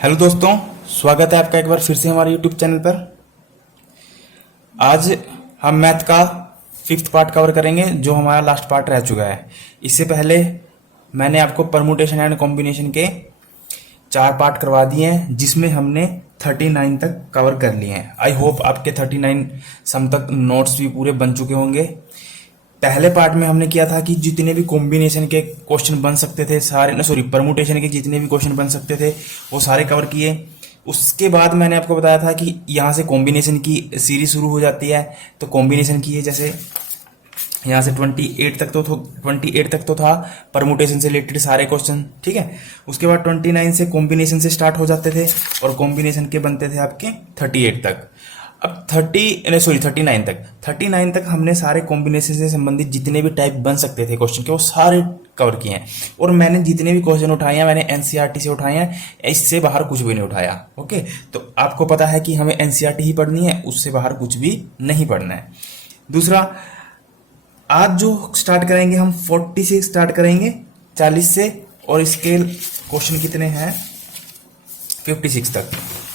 Hello दोस्तों, स्वागत है आपका एक बार फिर से हमारे यूट्यूब चैनल पर। आज हम मैथ का 5th पार्ट कवर करेंगे, जो हमारा लास्ट पार्ट रह चुका है। इससे पहले मैंने आपको परमुटेशन एंड कॉम्बिनेशन के 4 पार्ट करवा दिए हैं, जिसमें हमने 39 तक कवर कर लिए हैं। आई होप आपके 39 सम तक नोट्स भी पूरे बन चुके होंगे। पहले पार्ट में हमने किया था कि जितने भी कॉम्बिनेशन के क्वेश्चन बन सकते थे सारे, परमुटेशन के जितने भी क्वेश्चन बन सकते थे वो सारे कवर किए। उसके बाद मैंने आपको बताया था कि यहाँ से कॉम्बिनेशन की सीरीज शुरू हो जाती है, तो कॉम्बिनेशन की है। जैसे यहाँ से 28 तक तो था परमुटेशन से रिलेटेड सारे क्वेश्चन, ठीक है। उसके बाद 29 से कॉम्बिनेशन से स्टार्ट हो जाते थे और कॉम्बिनेशन के बनते थे आपके 38 तक। अब 39 तक हमने सारे कॉम्बिनेशन से संबंधित जितने भी टाइप बन सकते थे क्वेश्चन के वो सारे कवर किए हैं। और मैंने जितने भी क्वेश्चन उठाए हैं मैंने एनसीईआरटी से उठाए हैं, इससे बाहर कुछ भी नहीं उठाया। ओके, तो आपको पता है कि हमें एनसीईआरटी ही पढ़नी है, उससे बाहर कुछ भी नहीं पढ़ना है। दूसरा, आज जो स्टार्ट करेंगे हम 40 से स्टार्ट करेंगे, 40 से, और इसके क्वेश्चन कितने हैं 56 तक,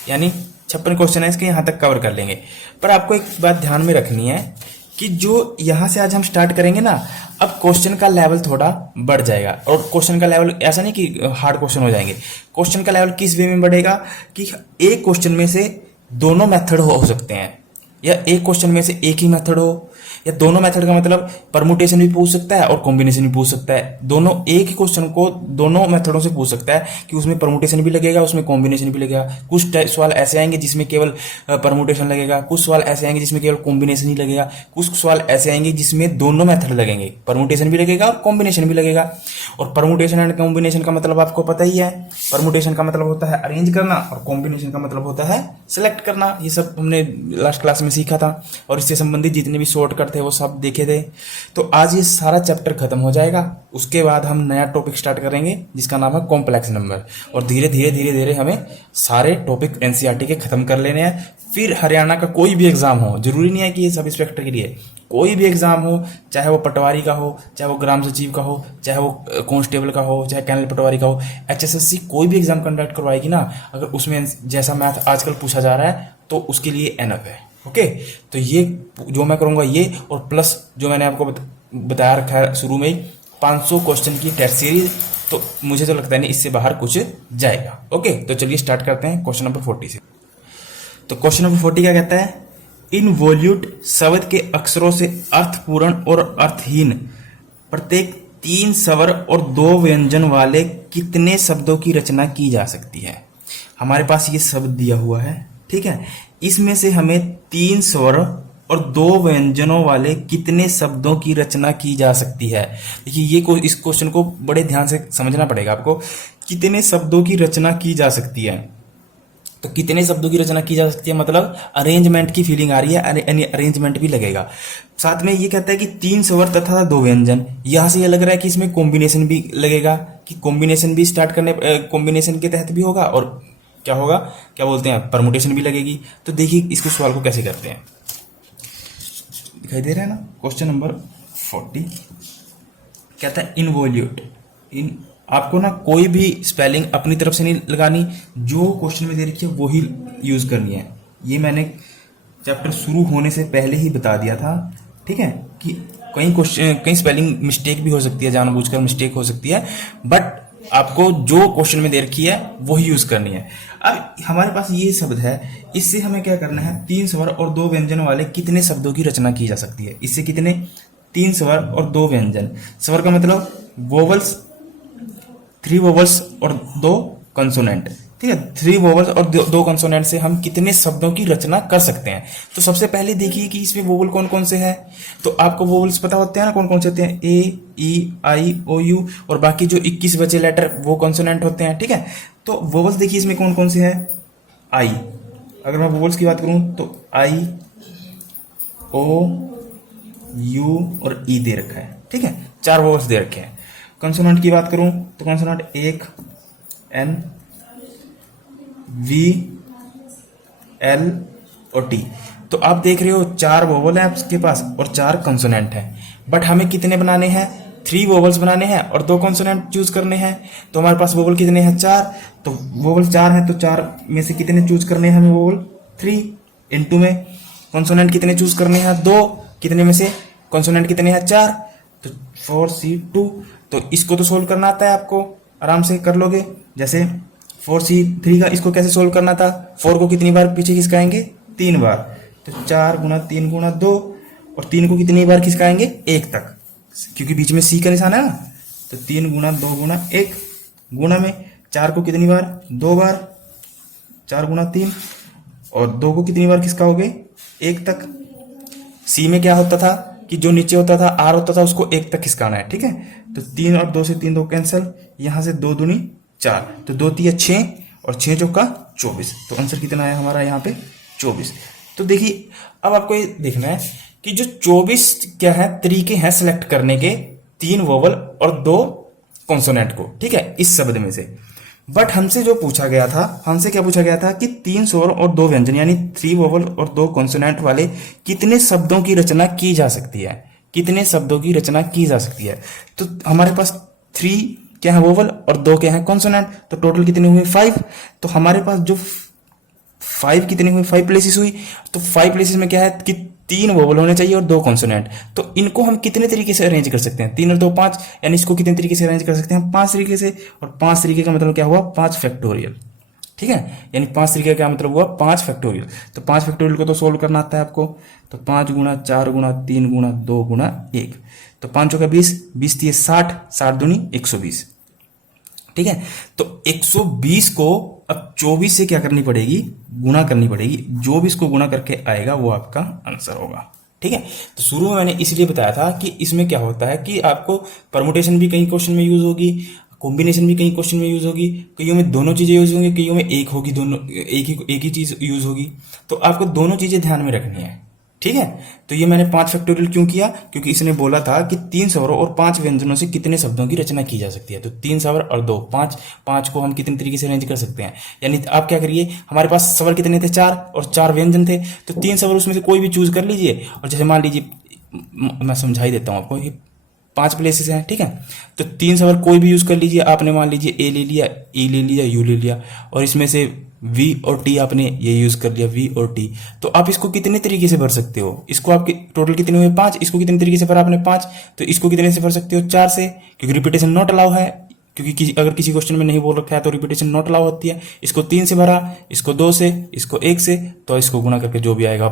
यानी 56 क्वेश्चन है इसके, यहां तक कवर कर लेंगे। पर आपको एक बात ध्यान में रखनी है कि जो यहां से आज हम स्टार्ट करेंगे ना, अब क्वेश्चन का लेवल थोड़ा बढ़ जाएगा। और क्वेश्चन का लेवल ऐसा नहीं कि हार्ड क्वेश्चन हो जाएंगे। क्वेश्चन का लेवल किस वे में बढ़ेगा कि एक क्वेश्चन में से दोनों मेथड हो सकते हैं, या एक क्वेश्चन में से एक ही मेथड हो, या दोनों मेथड का मतलब परमुटेशन भी पूछ सकता है और कॉम्बिनेशन भी पूछ सकता है। दोनों एक ही क्वेश्चन को दोनों मेथडों से पूछ सकता है कि उसमें परमुटेशन भी लगेगा, उसमें कॉम्बिनेशन भी लगेगा। कुछ सवाल ऐसे आएंगे जिसमें केवल परमुटेशन लगेगा, कुछ सवाल ऐसे आएंगे जिसमें केवल कॉम्बिनेशन ही लगेगा, कुछ सवाल ऐसे आएंगे जिसमें दोनों मेथड लगेंगे, परमुटेशन भी लगेगा और कॉम्बिनेशन भी लगेगा। और परमुटेशन एंड कॉम्बिनेशन का मतलब आपको पता ही है। परमुटेशन का मतलब होता है अरेंज करना और कॉम्बिनेशन का मतलब होता है सेलेक्ट करना। ये सब हमने लास्ट क्लास में सीखा था और इससे संबंधित जितने भी शॉर्टकट थे वो सब देखे थे। तो आज ये सारा चैप्टर खत्म हो जाएगा। उसके बाद हम नया टॉपिक स्टार्ट करेंगे जिसका नाम है कॉम्प्लेक्स नंबर। और धीरे धीरे हमें सारे टॉपिक एनसीईआरटी के खत्म कर लेने हैं। फिर हरियाणा का कोई भी एग्जाम हो, जरूरी नहीं है कि ये सब इंस्पेक्टर के लिए, कोई भी एग्जाम हो, चाहे वो पटवारी का हो, चाहे वो ग्राम सचिव का हो, चाहे वो कांस्टेबल का हो, चाहे कैनल पटवारी का हो, एचएसएससी कोई भी एग्जाम कंडक्ट करवाएगी ना, अगर उसमें जैसा मैथ आजकल पूछा जा रहा है तो उसके लिए एनफ है। ओके, तो ये जो मैं करूंगा ये, और प्लस जो मैंने आपको बताया रखा है शुरू में ही 500 क्वेश्चन की टेस्ट सीरीज, तो मुझे तो लगता है नहीं इससे बाहर कुछ जाएगा। ओके, तो चलिए स्टार्ट करते हैं क्वेश्चन नंबर 40 से। तो क्वेश्चन नंबर 40 क्या कहता है? इनवॉल्यूट शब्द के अक्षरों से अर्थपूर्ण और अर्थहीन प्रत्येक 3 स्वर और 2 व्यंजन वाले कितने शब्दों की रचना की जा सकती है? हमारे पास ये शब्द दिया हुआ है, ठीक है। इसमें से हमें 3 स्वर और 2 व्यंजनों वाले कितने शब्दों की रचना की जा सकती है? देखिए ये इस क्वेश्चन को बड़े ध्यान से समझना पड़ेगा आपको। कितने शब्दों की रचना की जा सकती है, तो कितने शब्दों की रचना की जा सकती है मतलब अरेंजमेंट की फीलिंग आ रही है, अरेंजमेंट भी लगेगा। साथ में ये कहता है कि 3 स्वर तथा 2 व्यंजन। यहां से ये लग रहा है कि इसमें कॉम्बिनेशन भी लगेगा, कि कॉम्बिनेशन भी स्टार्ट करने कॉम्बिनेशन के तहत भी होगा, और क्या होगा, क्या बोलते हैं, परमुटेशन भी लगेगी। तो देखिए इसको सवाल को कैसे करते हैं, दिखाई दे रहा है ना। क्वेश्चन नंबर 40 कहता है इनवॉल्यूट। आपको ना कोई भी स्पेलिंग अपनी तरफ से नहीं लगानी, जो क्वेश्चन में दे रखी है वो ही यूज करनी है। ये मैंने चैप्टर शुरू होने से पहले ही बता दिया था, ठीक है, कि कहीं स्पेलिंग मिस्टेक भी हो सकती है, जानबूझकर मिस्टेक हो सकती है, बट आपको जो क्वेश्चन में दे रखी है वो ही यूज करनी है। अब हमारे पास ये शब्द है, इससे हमें क्या करना है, 3 स्वर और 2 व्यंजन वाले कितने शब्दों की रचना की जा सकती है? इससे कितने, 3 स्वर और 2 व्यंजन। स्वर का मतलब वोवल्स, 3 वोवल्स और 2 कंसोनेंट, ठीक है। 3 वोवल्स और 2 कंसोनेंट से हम कितने शब्दों की रचना कर सकते हैं? तो सबसे पहले देखिए कि इसमें वोवल कौन कौन से हैं। तो आपको वोवल्स पता होते हैं ना, कौन कौन से होते हैं, ए, ई, आई, ओ, यू, और बाकी जो 21 बचे लेटर वो कंसोनेंट होते हैं, ठीक है। तो वोवल्स देखिए इसमें कौन कौन से हैं, आई। अगर मैं वोवल्स की बात करूं तो आई, ओ, यू और ई दे रखा है, ठीक है, 4 वोवल्स दे रखे हैं। कंसोनेंट की बात करूं तो कंसोनेंट 1, एन, वी, एल और टी। तो आप देख रहे हो 4 वोवल है आपके पास और 4 कंसोनेंट है, बट हमें कितने बनाने हैं, 3 वोवल्स बनाने हैं और 2 कॉन्सोनेंट चूज करने हैं। तो हमारे पास वोवल कितने हैं 4, तो वोवल 4 है तो 4 में से कितने चूज करने हैं हमें वोवल 3, इनटू में कॉन्सोनेंट कितने चूज करने हैं 2, कितने में से कॉन्सोनेंट कितने हैं 4, तो 4C2। तो इसको तो सोल्व करना आता है आपको, आराम से कर लोगे। जैसे 4C3 का इसको कैसे सोल्व करना था, 4 को कितनी बार पीछे खिसकाएंगे 3 बार, तो 4 गुना 3 गुना 2, और 3 को कितनी बार खिसकाएंगे 1 तक, क्योंकि बीच में C का निशान है ना। तो 3 गुना 2 गुना 1, गुना में 4 को कितनी बार 2 बार, 4 गुना 3, और 2 को कितनी बार खिसकाओगे 1 तक। C में क्या होता था कि जो नीचे होता था R होता था उसको 1 तक खिसकाना है, ठीक है। तो 3 और 2 से 3 2 कैंसिल, यहाँ से 2 दूनी 4, तो 2 3 6 और 6 चौका 24। तो आंसर कितना आया हमारा यहाँ पे 24। तो देखिए अब आपको ये देखना है कि जो 24 क्या है तरीके हैं सिलेक्ट करने के, 3 वोवल और 2 कॉन्सोनेंट को, ठीक है, इस शब्द में से। बट हमसे जो पूछा गया था, हमसे क्या पूछा गया था कि 3 स्वर और 2 व्यंजन यानी 3 वोवल और 2 कॉन्सोनेंट वाले कितने शब्दों की रचना की जा सकती है, कितने शब्दों की रचना की जा सकती है। तो हमारे पास 3 क्या है वोवल और 2 क्या है कॉन्सोनेंट, तो टोटल कितने हुए 5। तो हमारे पास जो 5 कितने हुए 5 प्लेसेस हुई, तो 5 प्लेसेस में क्या है कि 3 वोवल होने चाहिए और 2 कॉन्सोनेंट। तो इनको हम कितने तरीके से अरेंज कर सकते हैं, 3 और 2 5, यानी इसको कितने तरीके से अरेंज कर सकते हैं 5 तरीके से। और 5 तरीके का मतलब क्या हुआ 5 फैक्टोरियल, ठीक है, यानी 5 तरीके का क्या मतलब हुआ 5 फैक्टोरियल। तो 5 फैक्टोरियल को तो सोल्व करना आता है आपको, तो 5 गुना 4 गुना 3 गुना 2 गुना 1, तो 5 का 20, 20 दिए 60, 60 दूनी 120, ठीक है। तो 120 को अब 24 से क्या करनी पड़ेगी, गुणा करनी पड़ेगी, जो भी इसको गुणा करके आएगा वो आपका आंसर होगा, ठीक है। तो शुरू में मैंने इसलिए बताया था कि इसमें क्या होता है कि आपको परमुटेशन भी कई क्वेश्चन में यूज होगी, कॉम्बिनेशन भी कई क्वेश्चन में यूज होगी, कईयों में दोनों चीजें यूज होंगी, कईयों में एक होगी, दोनों एक ही चीज यूज होगी। तो आपको दोनों चीजें ध्यान में रखनी है, ठीक है। तो ये मैंने 5 फैक्टोरियल क्यों किया, क्योंकि इसने बोला था कि 3 स्वरों और 5 व्यंजनों से कितने शब्दों की रचना की जा सकती है। तो 3 स्वर और 2 5, 5 को हम कितने तरीके से अरेंज कर सकते हैं। यानी आप क्या करिए, हमारे पास स्वर कितने थे 4 और 4 व्यंजन थे, तो 3 स्वर उसमें से कोई भी चूज कर लीजिए। और जैसे मान लीजिए मैं समझा ही देता हूं आपको, 5 प्लेसेस हैं, ठीक है। तो 3 स्वर कोई भी यूज कर लीजिए, आपने मान लीजिए ए ले लिया, ई ले लिया, यू ले लिया, और इसमें से वी और टी आपने ये यूज कर लिया, वी और टी। तो आप इसको कितने तरीके से भर सकते हो, इसको आपके टोटल कितने हुए 5, इसको कितने तरीके से भरा आपने 5, तो इसको कितने से भर सकते हो 4 से, क्योंकि रिपीटेशन नॉट अलाउ है, क्योंकि अगर किसी क्वेश्चन में नहीं बोल रखा है तो रिपीटेशन नॉट अलाउ होती है। इसको 3 से भरा, इसको 2 से, इसको 1 से, तो इसको गुणा करके जो भी आएगा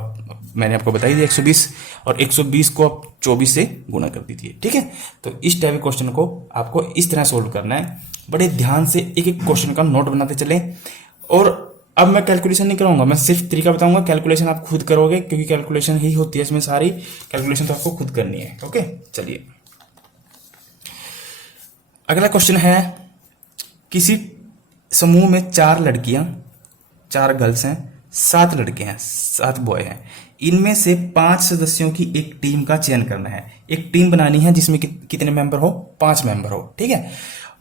मैंने आपको बताई दिया 120, और 120 को आप 24 से गुणा कर दीजिए, ठीक है। तो इस टाइप के क्वेश्चन को आपको इस तरह सोल्व करना है, बड़े ध्यान से एक एक क्वेश्चन का नोट बनाते चले। और अब मैं कैलकुलेशन नहीं कराऊंगा, मैं सिर्फ तरीका बताऊंगा, कैलकुलेशन आप खुद करोगे, क्योंकि कैलकुलेशन ही होती है इसमें सारी, कैलकुलेशन तो आपको खुद करनी है, ओके। चलिए अगला क्वेश्चन है, किसी समूह में 4 लड़कियां, 4 गर्ल्स हैं, 7 लड़के हैं, 7 बॉय हैं, इनमें से 5 सदस्यों की एक टीम का चयन करना है। एक टीम बनानी है जिसमें कितने मेंबर हो, 5 मेंबर हो, ठीक है।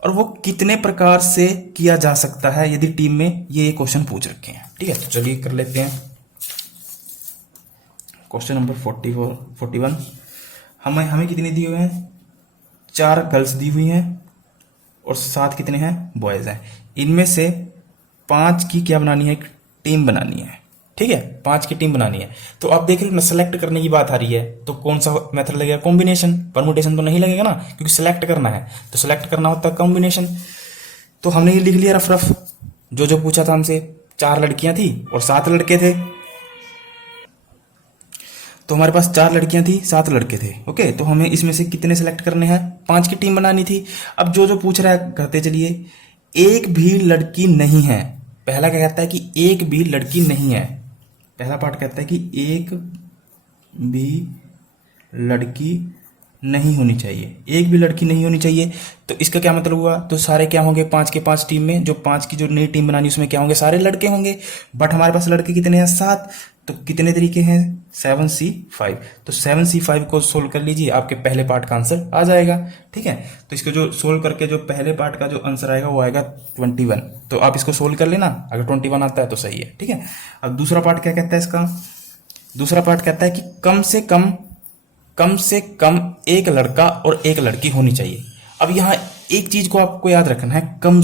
और वो कितने प्रकार से किया जा सकता है यदि टीम में ये क्वेश्चन पूछ रखे हैं, ठीक है। तो चलिए कर लेते हैं क्वेश्चन नंबर 41। हमें कितने दिए हुए हैं, 4 गर्ल्स दी हुई हैं और 7 कितने हैं बॉयज हैं। इनमें से 5 की क्या बनानी है, एक टीम बनानी है, ठीक है, 5 की टीम बनानी है। तो आप देख रहे हो ना, सेलेक्ट करने की बात आ रही है, तो कौन सा मेथड लगेगा, कॉम्बिनेशन, परमुटेशन तो नहीं लगेगा ना, क्योंकि सेलेक्ट करना है, तो सेलेक्ट करना होता है कॉम्बिनेशन। तो हमने ये लिख लिया रफ रफ, जो पूछा था हमसे, 4 लड़कियां थी और 7 लड़के थे। तो हमारे पास 4 लड़कियां थी, 7 लड़के थे, ओके। तो हमें इसमें से कितने सेलेक्ट करने हैं, 5 की टीम बनानी थी। अब जो पूछ रहा है कहते चलिए, एक भी लड़की नहीं है। पहला क्या कहता है कि एक भी लड़की नहीं है, पहला पार्ट कहता है कि एक भी लड़की नहीं होनी चाहिए, एक भी लड़की नहीं होनी चाहिए। तो इसका क्या मतलब हुआ, तो सारे क्या होंगे 5 के 5 टीम में, जो 5 की जो नई टीम बनानी उसमें क्या होंगे, सारे लड़के होंगे। बट हमारे पास लड़के कितने हैं, 7, तो कितने तरीके हैं 7C5। तो 7C5 को सोल्व कर लीजिए, आपके पहले पार्ट का आंसर आ जाएगा, ठीक है। तो इसको जो सोल्व करके जो पहले पार्ट का जो आंसर आएगा वो आएगा 21। तो आप इसको सोल्व कर लेना, अगर 21 आता है तो सही है, ठीक है। अब दूसरा पार्ट क्या कहता है इसका, दूसरा पार्ट कहता है कि कम से कम कम से कम एक लड़का और एक लड़की होनी चाहिए। अब यहां एक चीज को आपको याद रखना है, कम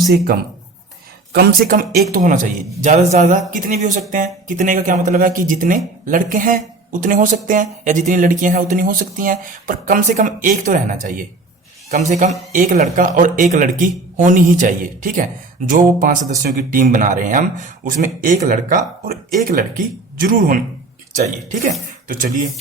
से कम एक तो होना चाहिए। ज्यादा से ज्यादा कितने भी हो सकते हैं, कितने का क्या मतलब है कि जितने लड़के हैं उतने हो सकते हैं, या जितनी लड़कियां हैं उतनी हो सकती हैं, पर कम से कम एक तो रहना चाहिए। कम से कम एक लड़का और एक लड़की होनी ही चाहिए, ठीक है। जो 5 सदस्यों की टीम बना रहे हैं हम, उसमें एक लड़का और एक लड़की जरूर होनी चाहिए, ठीक है। तो चलिए,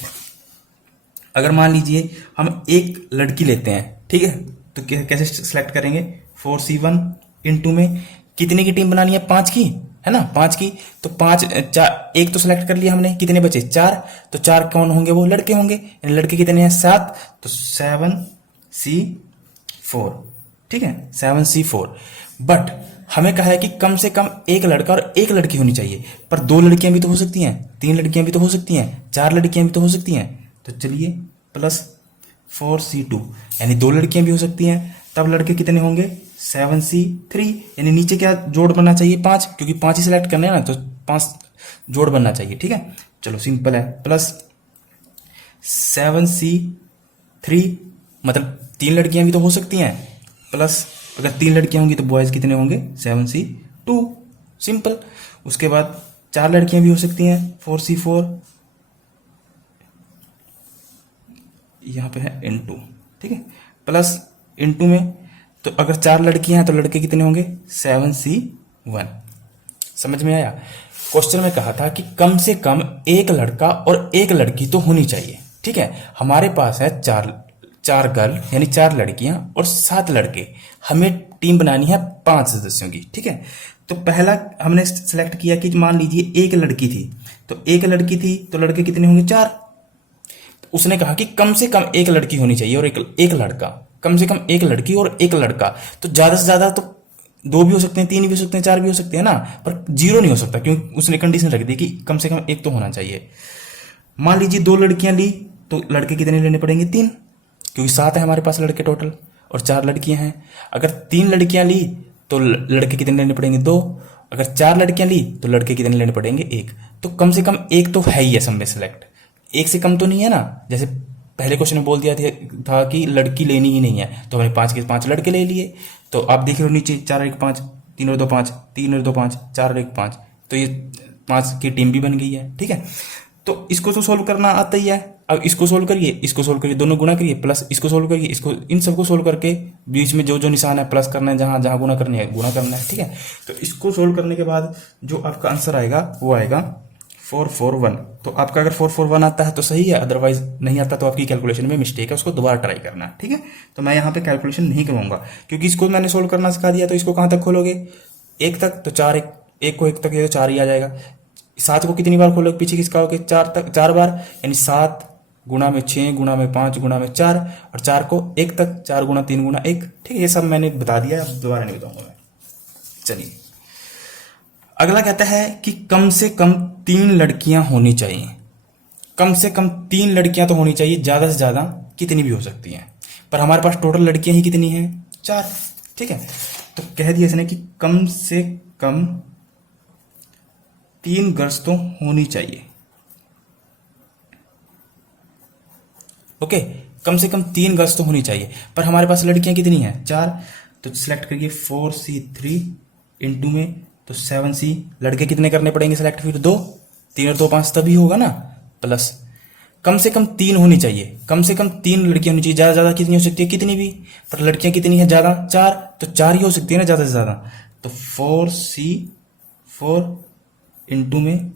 अगर मान लीजिए हम एक लड़की लेते हैं, ठीक है, तो कैसे सिलेक्ट करेंगे? 4C1 इनटू में कितने की टीम बनानी है? 5 की, है ना, 5 की। तो 5 चार, एक तो सिलेक्ट कर लिया हमने, कितने बचे? 4। तो 4 कौन होंगे? वो लड़के होंगे। लड़के कितने हैं? 7। तो 7C4, ठीक है, 7C4। बट हमें कहा है कि कम से कम एक लड़का और एक लड़की होनी चाहिए, पर 2 लड़कियां भी तो हो सकती हैं, 3 लड़कियां भी तो हो सकती हैं, 4 लड़कियां भी तो हो सकती हैं। तो चलिए, प्लस 4C2, यानी 2 लड़कियां भी हो सकती हैं। तब लड़के कितने होंगे? 7C3, यानी नीचे क्या जोड़ बनना चाहिए? 5, क्योंकि 5 ही सिलेक्ट करने हैं ना, तो 5 जोड़ बनना चाहिए, ठीक है। चलो सिंपल है, प्लस 7C3, मतलब 3 लड़कियां भी तो हो सकती हैं, प्लस अगर 3 लड़कियां होंगी तो बॉयज कितने होंगे? 7C2, simple. उसके बाद 4 लड़कियां भी हो सकती हैं, 4C4, यहाँ पे है इनटू, ठीक है, प्लस इनटू में, तो अगर 4 लड़कियां हैं तो लड़के कितने होंगे? 7C1। समझ में आया? क्वेश्चन में कहा था कि कम से कम एक लड़का और एक लड़की तो होनी चाहिए, ठीक है। हमारे पास है 4 गर्ल, यानी 4 लड़कियां और 7 लड़के। हमें टीम बनानी है 5 सदस्यों की, ठीक है। तो पहला हमने सेलेक्ट किया कि मान लीजिए एक लड़की थी, तो एक लड़की थी तो लड़के कितने होंगे? 4। उसने कहा कि कम से कम एक लड़की होनी चाहिए और एक लड़का, कम से कम एक लड़की और एक लड़का। तो ज्यादा से ज्यादा तो 2 भी हो सकते हैं, 3 भी हो सकते हैं, 4 भी हो सकते हैं ना, पर 0 नहीं हो सकता, क्योंकि उसने कंडीशन रख दी कि कम से कम एक तो होना चाहिए। मान लीजिए 2 लड़कियां ली, तो लड़के कितने लेने पड़ेंगे? 3, क्योंकि 7 है हमारे पास लड़के टोटल, और 4 लड़कियां हैं। अगर 3 लड़कियां ली तो लड़के कितने लेने पड़ेंगे? 2। अगर 4 लड़कियां ली तो लड़के कितने लेने पड़ेंगे? 1। तो कम से कम एक तो है ही है सब में सिलेक्ट, एक से कम तो नहीं है ना। जैसे पहले क्वेश्चन में बोल दिया था कि लड़की लेनी ही नहीं है, तो हमने 5 के 5 लड़के ले लिए। तो आप देख रहे हो नीचे 4 और 1 5, 3 और 2 5, 3 और 2 5, 4 और 1 5, तो ये 5 की टीम भी बन गई है, ठीक है। तो इसको तो सोल्व करना आता ही है। अब इसको सोल्व करिए, इसको सोल्व करिए, दोनों गुणा करिए, प्लस इसको सोल्व करिए, इसको, इन सबको सोल्व करके बीच में जो जो निशान है प्लस करना है, जहां जहां गुणा करनी है गुणा करना है, ठीक है। तो इसको सोल्व करने के बाद जो आपका आंसर आएगा वो आएगा 441। तो आपका अगर 441 आता है तो सही है, अदरवाइज नहीं आता तो आपकी कैलकुलेशन में मिस्टेक है, उसको दोबारा ट्राई करना है, ठीक है। तो मैं यहाँ पे कैलकुलेशन नहीं करूंगा, क्योंकि इसको मैंने सोल्व करना सिखा दिया। तो इसको कहाँ तक खोलोगे? 1 तक, तो 4 एक को 1 तक, ये तो 4 ही आ जाएगा। 7 को कितनी बार खोलोगे? पीछे किसका होगे? 4 तक, 4 बार, यानी 7 गुणा में 6 गुणा में 5 गुणा में 4, और 4 को 1 तक, 4 गुणा 3 गुणा 1, ठीक है। ये सब मैंने बता दिया, अब दोबारा नहीं बताऊंगा मैं। चलिए, अगला कहता है कि कम से कम 3 लड़कियां होनी चाहिए। कम से कम 3 लड़कियां तो होनी चाहिए, ज्यादा से ज्यादा कितनी भी हो सकती हैं, पर हमारे पास टोटल लड़कियां ही कितनी हैं? 4, ठीक है। तो कह दिया इसने कि कम से कम 3 गर्ल्स तो होनी चाहिए, ओके। कम से कम 3 गर्ल्स तो होनी चाहिए, पर हमारे पास लड़कियां कितनी हैं? 4। तो सिलेक्ट करिए 4C3 इनटू में, तो 7C, लड़के कितने करने पड़ेंगे सिलेक्ट? फिर 2, 3 और 2 5 तभी होगा ना, प्लस कम से कम 3 होनी चाहिए, कम से कम 3 लड़कियां होनी चाहिए। ज्यादा ज्यादा कितनी हो सकती है? कितनी भी, पर लड़कियां कितनी है ज्यादा? 4, तो 4 ही हो सकती है ना ज्यादा से ज्यादा। तो 4C4 इनटू में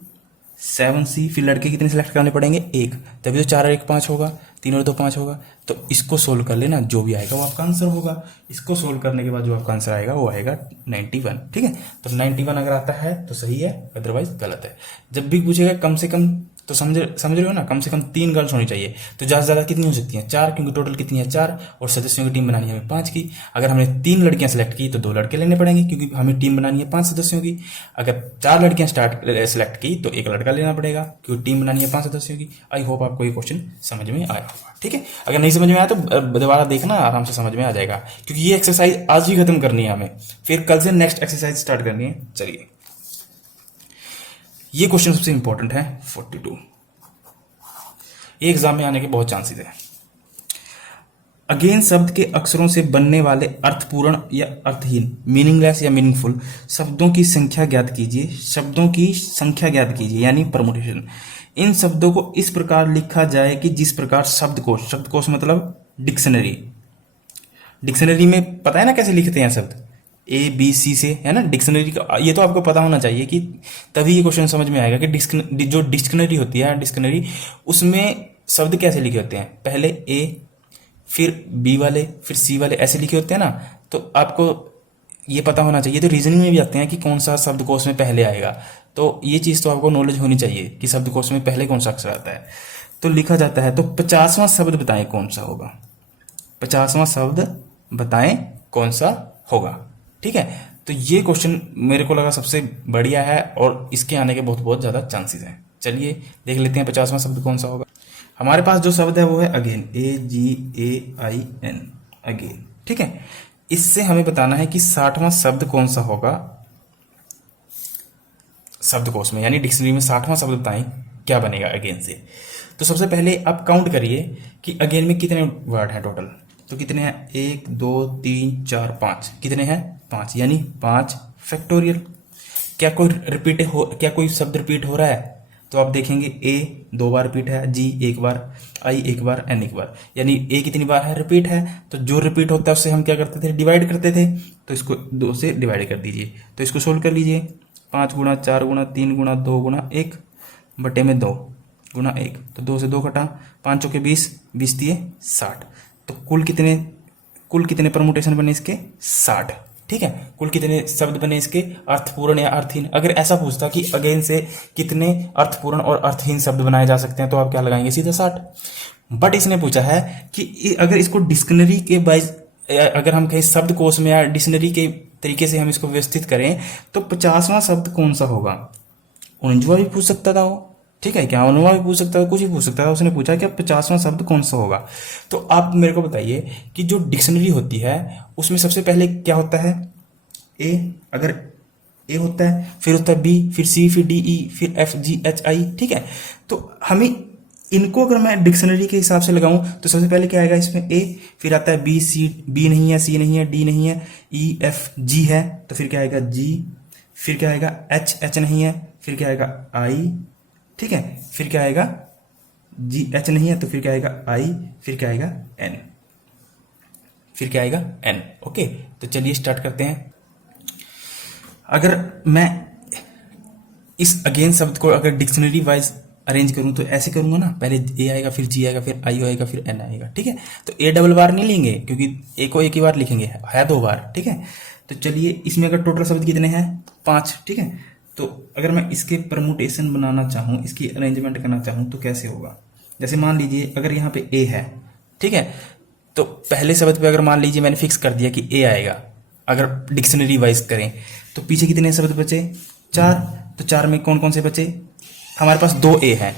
7C, फिर लड़के कितने सिलेक्ट करने पड़ेंगे? 1, तभी तो 4 और 1 5 होगा, 3 और 2 5 होगा। तो इसको सोल्व कर लेना, जो भी आएगा वो आपका आंसर होगा। इसको सोल्व करने के बाद जो आपका आंसर आएगा वो आएगा 91, ठीक है। तो 91 अगर आता है तो सही है, अदरवाइज गलत है। जब भी पूछेगा कम से कम, तो समझ रहे हो ना, कम से कम 3 गर्ल्स होनी चाहिए। तो ज्यादा से ज्यादा कितनी हो सकती हैं? 4, क्योंकि टोटल कितनी है? 4, और सदस्यों की टीम बनानी है हमें 5 की। अगर हमने 3 लड़कियां सेलेक्ट की तो 2 लड़के लेने पड़ेंगे, क्योंकि हमें टीम बनानी है 5 सदस्यों की। अगर 4 लड़कियां सेलेक्ट की तो 1 लड़का लेना पड़ेगा, क्योंकि टीम बनानी है 5 सदस्यों की। आई होप आपको ये क्वेश्चन समझ में आया होगा, ठीक है। अगर नहीं समझ में आया तो दोबारा देखना, आराम से समझ में आ जाएगा, क्योंकि ये एक्सरसाइज आज ही खत्म करनी है हमें, फिर कल से नेक्स्ट एक्सरसाइज स्टार्ट करनी है। चलिए, ये क्वेश्चन सबसे इंपॉर्टेंट है 42। ये एग्जाम में आने के बहुत चांसेस है। अगेन शब्द के अक्षरों से बनने वाले अर्थपूर्ण या अर्थहीन, मीनिंगलेस या मीनिंगफुल शब्दों की संख्या ज्ञात कीजिए। शब्दों की संख्या ज्ञात कीजिए यानी परमुटेशन। इन शब्दों को इस प्रकार लिखा जाए कि जिस प्रकार शब्दकोश, शब्दकोश मतलब डिक्शनरी, डिक्शनरी में पता है ना कैसे लिखते हैं शब्द, ए बी सी से, है ना। डिक्शनरी का ये तो आपको पता होना चाहिए कि तभी ये क्वेश्चन समझ में आएगा कि जो डिक्शनरी होती है, डिक्शनरी, उसमें शब्द कैसे लिखे होते हैं, पहले ए, फिर बी वाले, फिर सी वाले, ऐसे लिखे होते हैं ना। तो आपको ये पता होना चाहिए। तो रीजनिंग में भी आते हैं कि कौन सा शब्दकोश में पहले आएगा, तो ये चीज़ तो आपको नॉलेज होनी चाहिए कि शब्दकोश में पहले कौन सा अक्षर आता है। तो लिखा जाता है, तो 50वां शब्द बताएं कौन सा होगा, 50वां शब्द बताएं कौन सा होगा, ठीक है। तो ये क्वेश्चन मेरे को लगा सबसे बढ़िया है और इसके आने के बहुत बहुत ज़्यादा चांसेस हैं। चलिए देख लेते हैं 50वां शब्द कौन सा होगा। हमारे पास जो शब्द है वो है अगेन, AGAIN, अगेन, ठीक है। इससे हमें बताना है कि 60वां शब्द कौन सा होगा शब्दकोश में, यानी डिक्शनरी में 60वां शब्द बताएं क्या बनेगा अगेन से। तो सबसे पहले आप काउंट करिए कि अगेन में कितने वर्ड हैं टोटल। तो कितने हैं, 1 2 3 4 5, कितने हैं 5, यानी 5 फैक्टोरियल। क्या कोई शब्द रिपीट हो रहा है, तो आप देखेंगे ए 2 बार रिपीट है, जी 1 बार, आई 1 बार, एन 1 बार, यानी ए कितनी बार है, रिपीट है। तो जो रिपीट होता है उससे हम क्या करते थे, डिवाइड करते थे। तो इसको 2 से डिवाइड कर दीजिए। तो इसको सोल्व कर लीजिए, 5 गुणा 4 गुणा 3 गुणा 2 गुणा 1 बटे में 2 गुणा 1, तो 2 से 2 कटा, 5 चौके 20, 20 दिए 60। तो कुल कितने परमुटेशन बने इसके, 60, ठीक है। कुल कितने शब्द बने इसके, अर्थपूर्ण या अर्थहीन। अगर ऐसा पूछता कि अगेन से कितने अर्थपूर्ण और अर्थहीन शब्द बनाए जा सकते हैं, तो आप क्या लगाएंगे, सीधा 60। बट इसने पूछा है कि अगर इसको डिक्शनरी के वाइज, अगर हम कहें शब्दकोश में या डिक्शनरी के तरीके से हम इसको व्यवस्थित करें, तो 50वां शब्द कौन सा होगा। 49वां भी पूछ सकता था वो, ठीक है, 51वां भी पूछ सकता था, कुछ भी पूछ सकता था। उसने पूछा कि 50वां शब्द कौन सा होगा। तो आप मेरे को बताइए कि जो डिक्शनरी होती है उसमें सबसे पहले क्या होता है, ए, अगर ए होता है, फिर होता है बी, फिर सी, फिर डी, ई, फिर एफ, जी, एच, आई, ठीक है। तो हमें इनको अगर मैं डिक्शनरी के हिसाब से लगाऊं तो सबसे पहले क्या आएगा इसमें, ए, फिर आता है बी, सी, बी नहीं है, सी नहीं है, डी नहीं है, ई, एफ, जी है, तो फिर क्या आएगा जी, फिर क्या आएगा एच, एच नहीं है, फिर क्या आएगा आई, ठीक है, फिर क्या आएगा जी, एच नहीं है, तो फिर क्या आएगा आई, फिर क्या आएगा एन, फिर क्या आएगा एन। ओके, तो चलिए स्टार्ट करते हैं। अगर मैं इस अगेन शब्द को अगर डिक्शनरी वाइज अरेंज करूं तो ऐसे करूंगा ना, पहले ए आएगा, फिर जी आएगा, फिर आई आएगा, फिर एन आएगा, ठीक है। तो ए डबल बार नहीं लेंगे क्योंकि ए को एक ही बार लिखेंगे, है 2 बार, ठीक है। तो चलिए इसमें अगर टोटल शब्द कितने हैं, 5, ठीक है। तो अगर मैं इसके परमुटेशन बनाना चाहूँ, इसकी अरेंजमेंट करना चाहूँ तो कैसे होगा। जैसे मान लीजिए अगर यहाँ पे ए है, ठीक है, तो पहले शब्द पे अगर मान लीजिए मैंने फिक्स कर दिया कि ए आएगा, अगर डिक्शनरी वाइज करें, तो पीछे कितने शब्द बचे, 4। तो 4 में कौन कौन से बचे, हमारे पास 2 ए है,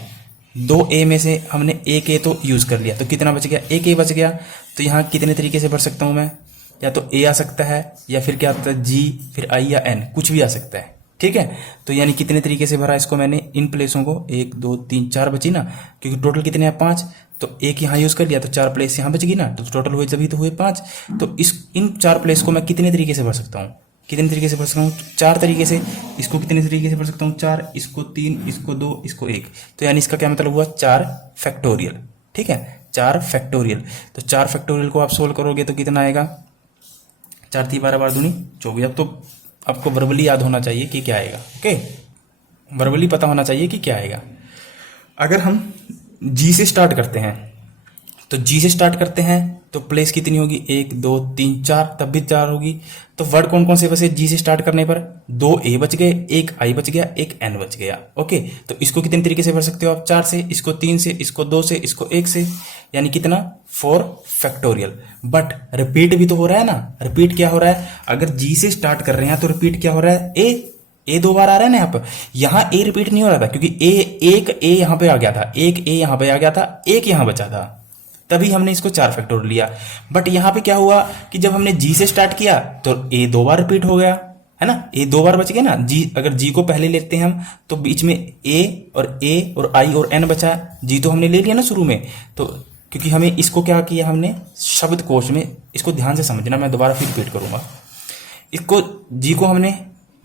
2 ए में से हमने एक ए तो यूज कर लिया, तो कितना बच गया, एक ए बच गया। तो यहाँ कितने तरीके से भर सकता हूँ मैं, या तो ए आ सकता है, या फिर क्या आता है जी, फिर आई या एन, कुछ भी आ सकता है, ठीक है। तो यानी कितने तरीके से भरा इसको मैंने, इन प्लेसों को, 1 2 3 4 बची ना, क्योंकि टोटल कितने हैं 5, तो एक यहाँ यूज कर लिया तो 4 प्लेस यहाँ बच गई ना, तो टोटल हुए जब तो हुए 5। तो इन 4 प्लेस को मैं कितने तरीके से भर सकता हूँ, कितने तरीके से भर सकता हूँ, 4 तरीके से। इसको कितने तरीके से भर सकता हूँ, 4, इसको 3, इसको 2, इसको 1। तो यानी इसका क्या मतलब हुआ, 4 फैक्टोरियल, ठीक है, 4 फैक्टोरियल। तो 4 फैक्टोरियल को आप सोल्व करोगे तो कितना आएगा, 4 3 12 12 दूनी 24। अब तो आपको वर्बली याद होना चाहिए कि क्या आएगा, ओके, वर्बली पता होना चाहिए कि क्या आएगा। अगर हम जी से स्टार्ट करते हैं, तो जी से स्टार्ट करते हैं तो प्लेस कितनी होगी, 1 2 3 4, तब भी 4 होगी। तो वर्ड कौन कौन से बचे जी से स्टार्ट करने पर, 2 ए बच गए, 1 आई बच गया, 1 एन बच गया, ओके। तो इसको कितने तरीके से भर सकते हो आप, 4 से, इसको 3 से, इसको 2 से, इसको 1 से, यानी कितना, 4 फैक्टोरियल। बट रिपीट भी तो हो रहा है ना, रिपीट क्या हो रहा है, अगर जी से स्टार्ट कर रहे हैं तो रिपीट क्या हो रहा है, ए 2 बार आ रहा है ना यहाँ पर। यहाँ ए रिपीट नहीं हो रहा था क्योंकि एक ए यहाँ पे आ गया था, एक ए यहाँ पे आ गया था, एक यहाँ बचा था, तभी हमने इसको 4 फैक्टोरियल लिया। बट यहाँ पे क्या हुआ कि जब हमने जी से स्टार्ट किया तो ए 2 बार रिपीट हो गया, है ना, ए 2 बार बच गया ना, जी अगर जी को पहले लेते हैं हम तो बीच में ए और आई और एन बचा, जी तो हमने ले लिया ना शुरू में, तो क्योंकि हमें इसको क्या किया हमने शब्दकोश में, इसको ध्यान से समझना, मैं दोबारा फिर रिपीट करूंगा, इसको जी को हमने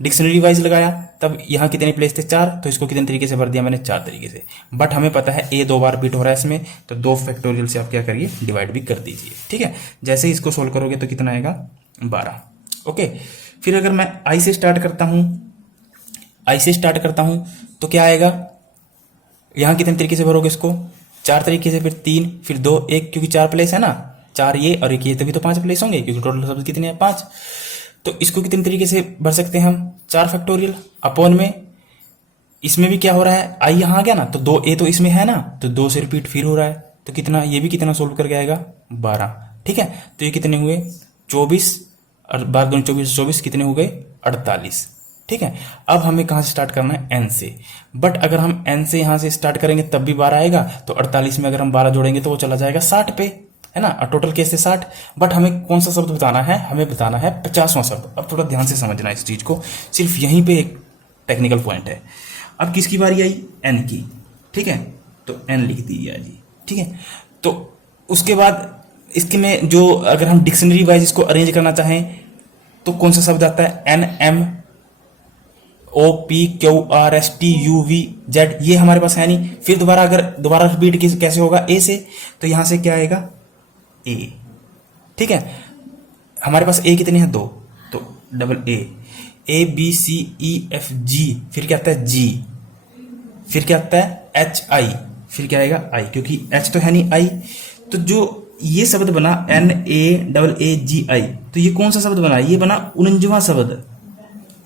डिक्शनरी वाइज लगाया, तब यहाँ कितने प्लेस थे 4, तो इसको कितने तरीके से भर दिया मैंने 4 तरीके से, बट हमें पता है ए 2 बार रिपीट हो रहा है इसमें, तो 2 फैक्टोरियल से आप क्या करिए डिवाइड भी कर दीजिए, ठीक है। जैसे ही इसको सोल्व करोगे तो कितना आएगा 12, ओके। फिर अगर मैं आई से स्टार्ट करता हूं तो क्या आएगा, यहाँ कितने तरीके से भरोगे इसको 4 तरीके से, फिर 3, फिर 2, 1, क्योंकि 4 प्लेस है ना, 4 ये और 1 ये, तभी तो 5 प्लेस होंगे, क्योंकि टोटल शब्द कितने हैं 5। तो इसको कितने तरीके से भर सकते हैं हम 4 फैक्टोरियल अपॉन में, इसमें भी क्या हो रहा है आई यहाँ आ गया ना, तो 2 ए तो इसमें है ना, तो 2 से रिपीट फिर हो रहा है, तो कितना, ये भी कितना सोल्व करके आएगा 12, ठीक है। तो ये कितने हुए 24 और 12 दूनी 24, 24 कितने हो गए 48, ठीक है। अब हमें कहाँ से स्टार्ट करना है एन से, बट अगर हम एन से यहाँ से स्टार्ट करेंगे तब भी 12 आएगा, तो 48 में अगर हम 12 जोड़ेंगे तो वो चला जाएगा 60 पे, है ना, टोटल केस से 60, बट हमें कौन सा शब्द बताना है, हमें बताना है 50वां शब्द। अब थोड़ा ध्यान से समझना इस चीज को, सिर्फ यहीं पे एक टेक्निकल पॉइंट है। अब किसकी बारी आई, एन की, ठीक है, तो एन लिख दिया जी, ठीक है। तो उसके बाद इसके में जो अगर हम डिक्शनरी वाइज इसको अरेंज करना चाहें तो कौन सा शब्द आता है, N M O P Q R S T U V Z, ये हमारे पास है नहीं। फिर दोबारा रिपीट कैसे होगा ए से, तो यहां से क्या आएगा ए, ठीक है। हमारे पास ए कितने हैं 2, तो double A B C E F G, फिर क्या आता है जी, फिर क्या आता है एच आई, फिर क्या आएगा आई, क्योंकि एच तो है नहीं आई। तो जो ये शब्द बना एन ए डबल ए जी आई, तो ये कौन सा शब्द बना, ये बना 49वां शब्द,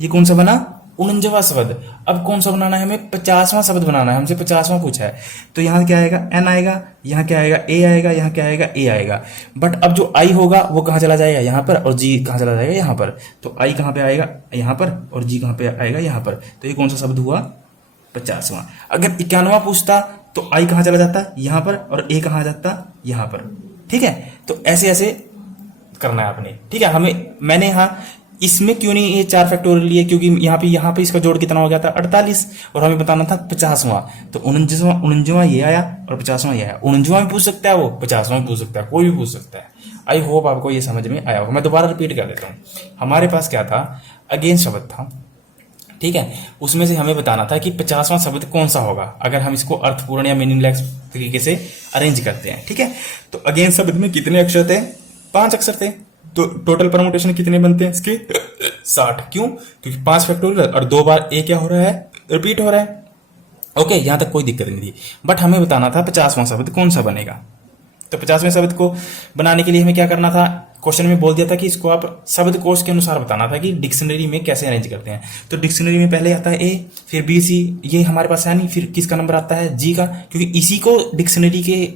ये कौन सा बना 49वां शब्द। अब कौन सा बनाना है हमें 50वां शब्द बनाना है, हमसे 50वां पूछा है, तो यहाँ क्या आएगा एन आएगा, यहाँ क्या आएगा ए आएगा, यहाँ क्या आएगा ए आएगा। बट अब जो आई होगा वो कहाँ चला जाएगा यहाँ पर, और जी कहाँ चला जाएगा यहाँ पर, तो आई कहाँ पे आएगा यहाँ पर, और जी कहाँ पे आएगा यहाँ पर, तो ये कौन सा शब्द हुआ 50वां। अगर 91वां पूछता तो आई कहाँ चला जाता यहाँ पर, और ए कहाँ आ जाता यहाँ पर, ठीक है। तो ऐसे ऐसे करना है आपने, ठीक है। मैंने यहाँ इसमें क्यों नहीं ये 4 फैक्टोरियल लिए, क्योंकि यहाँ पे इसका जोड़ कितना हो गया था 48, और हमें बताना था 50वां, तो 49वां ये आया और 50वां ये आया। 49वां भी पूछ सकता है वो, 50वां भी पूछ सकता है, कोई भी पूछ सकता है। आई होप आपको ये समझ में आया होगा। मैं दोबारा रिपीट कर देता हूँ। हमारे पास क्या था, अगेन शब्द था, ठीक है, उसमें से हमें बताना था कि 50वां शब्द कौन सा होगा अगर हम इसको अर्थपूर्ण या मीनिंगलेस तरीके से अरेंज करते हैं, ठीक है। तो अगेन शब्द में कितने अक्षर थे, 5 अक्षर थे, तो टोटल परमुटेशन कितने बनते हैं इसके 60, क्यों, क्योंकि 5 फैक्टोरियल और 2 बार ए क्या हो रहा है रिपीट हो रहा है, ओके। यहां तक कोई दिक्कत नहीं थी, बट हमें बताना था 50वां शब्द कौन सा बनेगा। तो 50वें शब्द को बनाने के लिए हमें क्या करना था, क्वेश्चन में बोल दिया था कि इसको आप शब्दकोश के अनुसार बताना था कि डिक्शनरी में कैसे अरेंज करते हैं। तो डिक्शनरी में पहले आता है ए, फिर बी सी, ये हमारे पास है नहीं, फिर किसका नंबर आता है जी का, क्योंकि इसी को डिक्शनरी के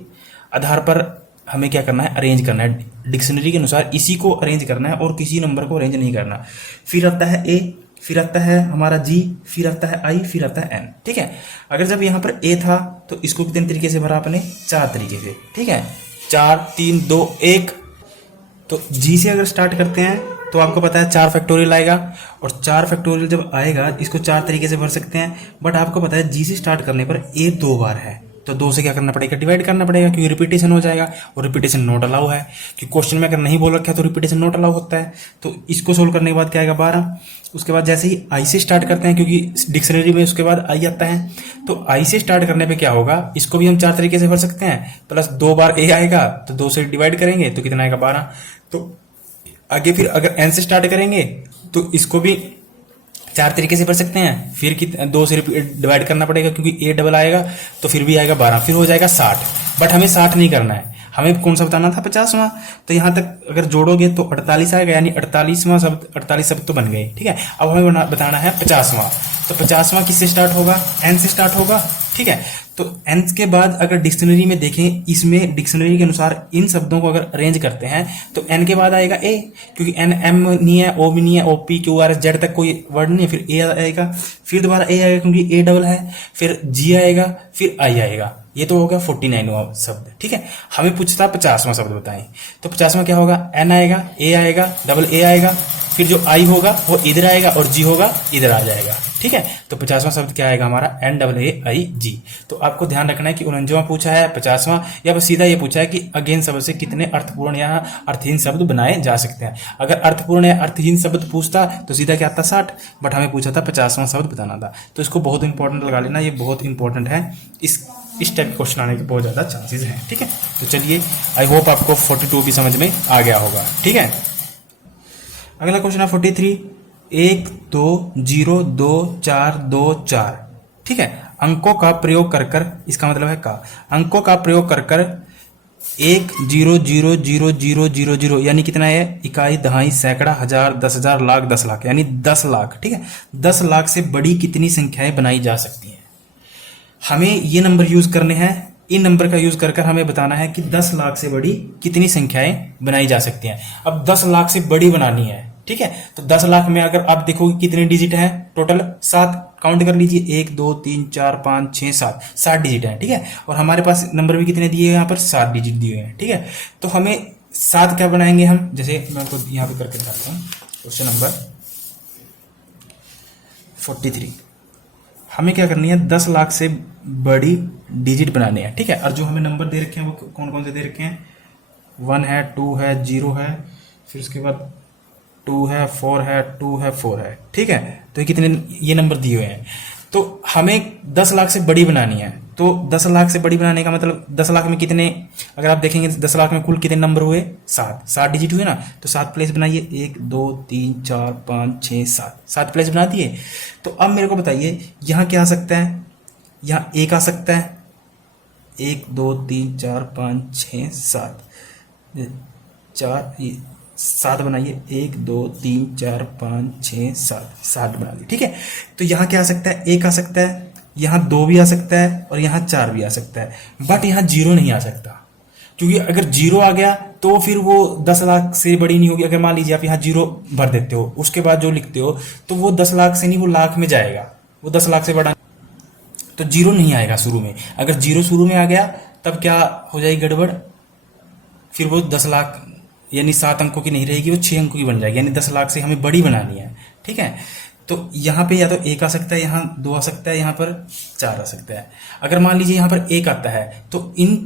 आधार पर हमें क्या करना है अरेंज करना है, डिक्शनरी के अनुसार इसी को अरेंज करना है और किसी नंबर को अरेंज नहीं करना। फिर आता है ए, फिर आता है हमारा जी, फिर आता है आई, फिर आता है एन, ठीक है। अगर जब यहाँ पर ए था तो इसको कितने तरीके से भरा आपने 4 तरीके से, ठीक है, 4 3 2 1। तो जी से अगर स्टार्ट करते हैं तो आपको पता है 4 फैक्टोरियल आएगा, और 4 फैक्टोरियल जब आएगा इसको 4 तरीके से भर सकते हैं, बट आपको पता है जी से स्टार्ट करने पर ए 2 बार है, तो 2 से क्या करना पड़ेगा डिवाइड करना पड़ेगा, क्योंकि रिपीटेशन हो जाएगा, और रिपीटेशन नॉट अलाउ है, क्योंकि क्वेश्चन में अगर नहीं बोल रखा है तो रिपीटेशन नॉट अलाउ होता है। तो इसको सोल्व करने के बाद क्या आएगा 12। उसके बाद जैसे ही आई से स्टार्ट करते हैं, क्योंकि डिक्शनरी में उसके बाद आई आता है, तो आई से स्टार्ट करने पे क्या होगा, इसको भी हम 4 तरीके से भर सकते हैं, प्लस 2 बार ए आएगा तो 2 से डिवाइड करेंगे तो कितना आएगा 12। तो आगे फिर अगर एन से स्टार्ट करेंगे तो इसको भी 4 तरीके से भर सकते हैं, फिर 2 से डिवाइड करना पड़ेगा क्योंकि ए डबल आएगा, तो फिर भी आएगा 12, फिर हो जाएगा 60। बट हमें 60 नहीं करना है, हमें कौन सा बताना था 50वां। तो यहां तक अगर जोड़ोगे तो 48 आएगा, यानी 48वां शब्द, 48 शब्द तो बन गए, ठीक है। अब हमें बताना है 50वां, तो 50वां किससे स्टार्ट होगा, एन से स्टार्ट होगा, ठीक है। तो एन के बाद अगर डिक्शनरी में देखें, इसमें डिक्शनरी के अनुसार इन शब्दों को अगर अरेंज करते हैं तो एन के बाद आएगा ए, क्योंकि एन एम नहीं है, ओ भी नहीं है, O P Q R S Z तक कोई वर्ड नहीं है, फिर ए आएगा, फिर दोबारा ए आएगा क्योंकि ए डबल है, फिर जी आएगा, फिर आई आएगा। ये तो हो गया 49वां शब्द, ठीक है। हमें पूछता 50वां शब्द बताएं, तो 50वां क्या होगा, एन आएगा, ए आएगा, डबल ए आएगा, फिर जो आई होगा वो इधर आएगा और जी होगा इधर आ जाएगा। ठीक है, तो 50वां शब्द क्या आएगा हमारा, NAAIG। तो आपको ध्यान रखना है कि 49वां पूछा है, 50वां, या बस सीधा ये पूछा है कि अगेन शब्द से कितने अर्थपूर्ण या अर्थहीन शब्द बनाए जा सकते हैं। अगर अर्थपूर्ण या अर्थहीन शब्द पूछता तो सीधा क्या आता 60, बट हमें पूछा था 50वां शब्द बताना था। तो इसको बहुत इंपॉर्टेंट लगा लेना, ये बहुत इंपॉर्टेंट है, इस टाइप के क्वेश्चन आने के बहुत ज़्यादा चांसेस हैं। ठीक है, तो चलिए आई होप आपको 42 भी समझ में आ गया होगा। ठीक है, अगला क्वेश्चन है 43, 1 2 0 2 4 2 4। ठीक है, अंकों का प्रयोग कर कर, इसका मतलब है का, अंकों का प्रयोग कर कर 1 0 0 0 0 0 0 यानी कितना है, इकाई, दहाई, सैकड़ा, हजार, 10,000, लाख, 10 लाख, यानी 10 लाख। ठीक है, 10 लाख से बड़ी कितनी संख्याएं बनाई जा सकती हैं। हमें ये नंबर यूज करने हैं, इन नंबर का यूज कर कर हमें बताना है कि 10 लाख से बड़ी कितनी संख्याएं बनाई जा सकती हैं। अब 10 लाख से बड़ी बनानी है। ठीक है, तो 10 लाख में अगर आप देखोगे कितने डिजिट हैं, टोटल 7, काउंट कर लीजिए, 1 2 3 4 5 6 7, 7 डिजिट हैं। ठीक है, और हमारे पास नंबर भी कितने दिए हैं, यहाँ पर 7 डिजिट दिए हैं। ठीक है, तो हमें 7 क्या बनाएंगे हम, जैसे मैं आपको यहाँ पे करके दिखाता हूँ। क्वेश्चन नंबर 43, हमें क्या करनी है, 10 लाख से बड़ी डिजिट बनानी है। ठीक है, और जो हमें नंबर दे रखे हैं वो कौन कौन से दे रखे हैं, 1 है, 2 है, 0 है, फिर उसके बाद 2 है, 4 है, 2 है, 4 है। ठीक है, तो ये कितने, ये नंबर दिए हुए हैं। तो हमें 10 लाख से बड़ी बनानी है। तो 10 लाख से बड़ी बनाने का मतलब 10 लाख में कितने, अगर आप देखेंगे 10 लाख में कुल कितने नंबर हुए, 7 डिजिट हुए ना, तो 7 प्लेस बनाइए, 1 2 3 4 5 6 7 प्लेस बना दिए। तो अब मेरे को बताइए यहाँ क्या आ सकता है, यहाँ 1 आ सकता है, 1 2 3 4 5 6 7 7 बनाइए, 1 2 3 4 5 6 7 बना ली। ठीक है, तो यहाँ क्या आ सकता है, 1 आ सकता है, यहाँ 2 भी आ सकता है, और यहाँ 4 भी आ सकता है, बट यहाँ 0 नहीं आ सकता, क्योंकि अगर 0 आ गया तो फिर वो 10 लाख से बड़ी नहीं होगी। अगर मान लीजिए आप यहाँ 0 भर देते हो, उसके बाद जो लिखते हो, तो वो 10 लाख से नहीं, वो लाख में जाएगा, वो 10 लाख से बड़ा, तो 0 नहीं आएगा शुरू में। अगर 0 शुरू में आ गया तब क्या हो जाएगी गड़बड़, फिर वो 10 लाख यानी 7 अंकों की नहीं रहेगी, वो 6 अंकों की बन जाएगी, यानी 10 लाख से हमें बड़ी बनानी है। ठीक है, तो यहाँ पे या तो 1 आ सकता है, यहाँ 2 आ सकता है, यहाँ पर 4 आ सकता है। अगर मान लीजिए यहाँ पर 1 आता है, तो इन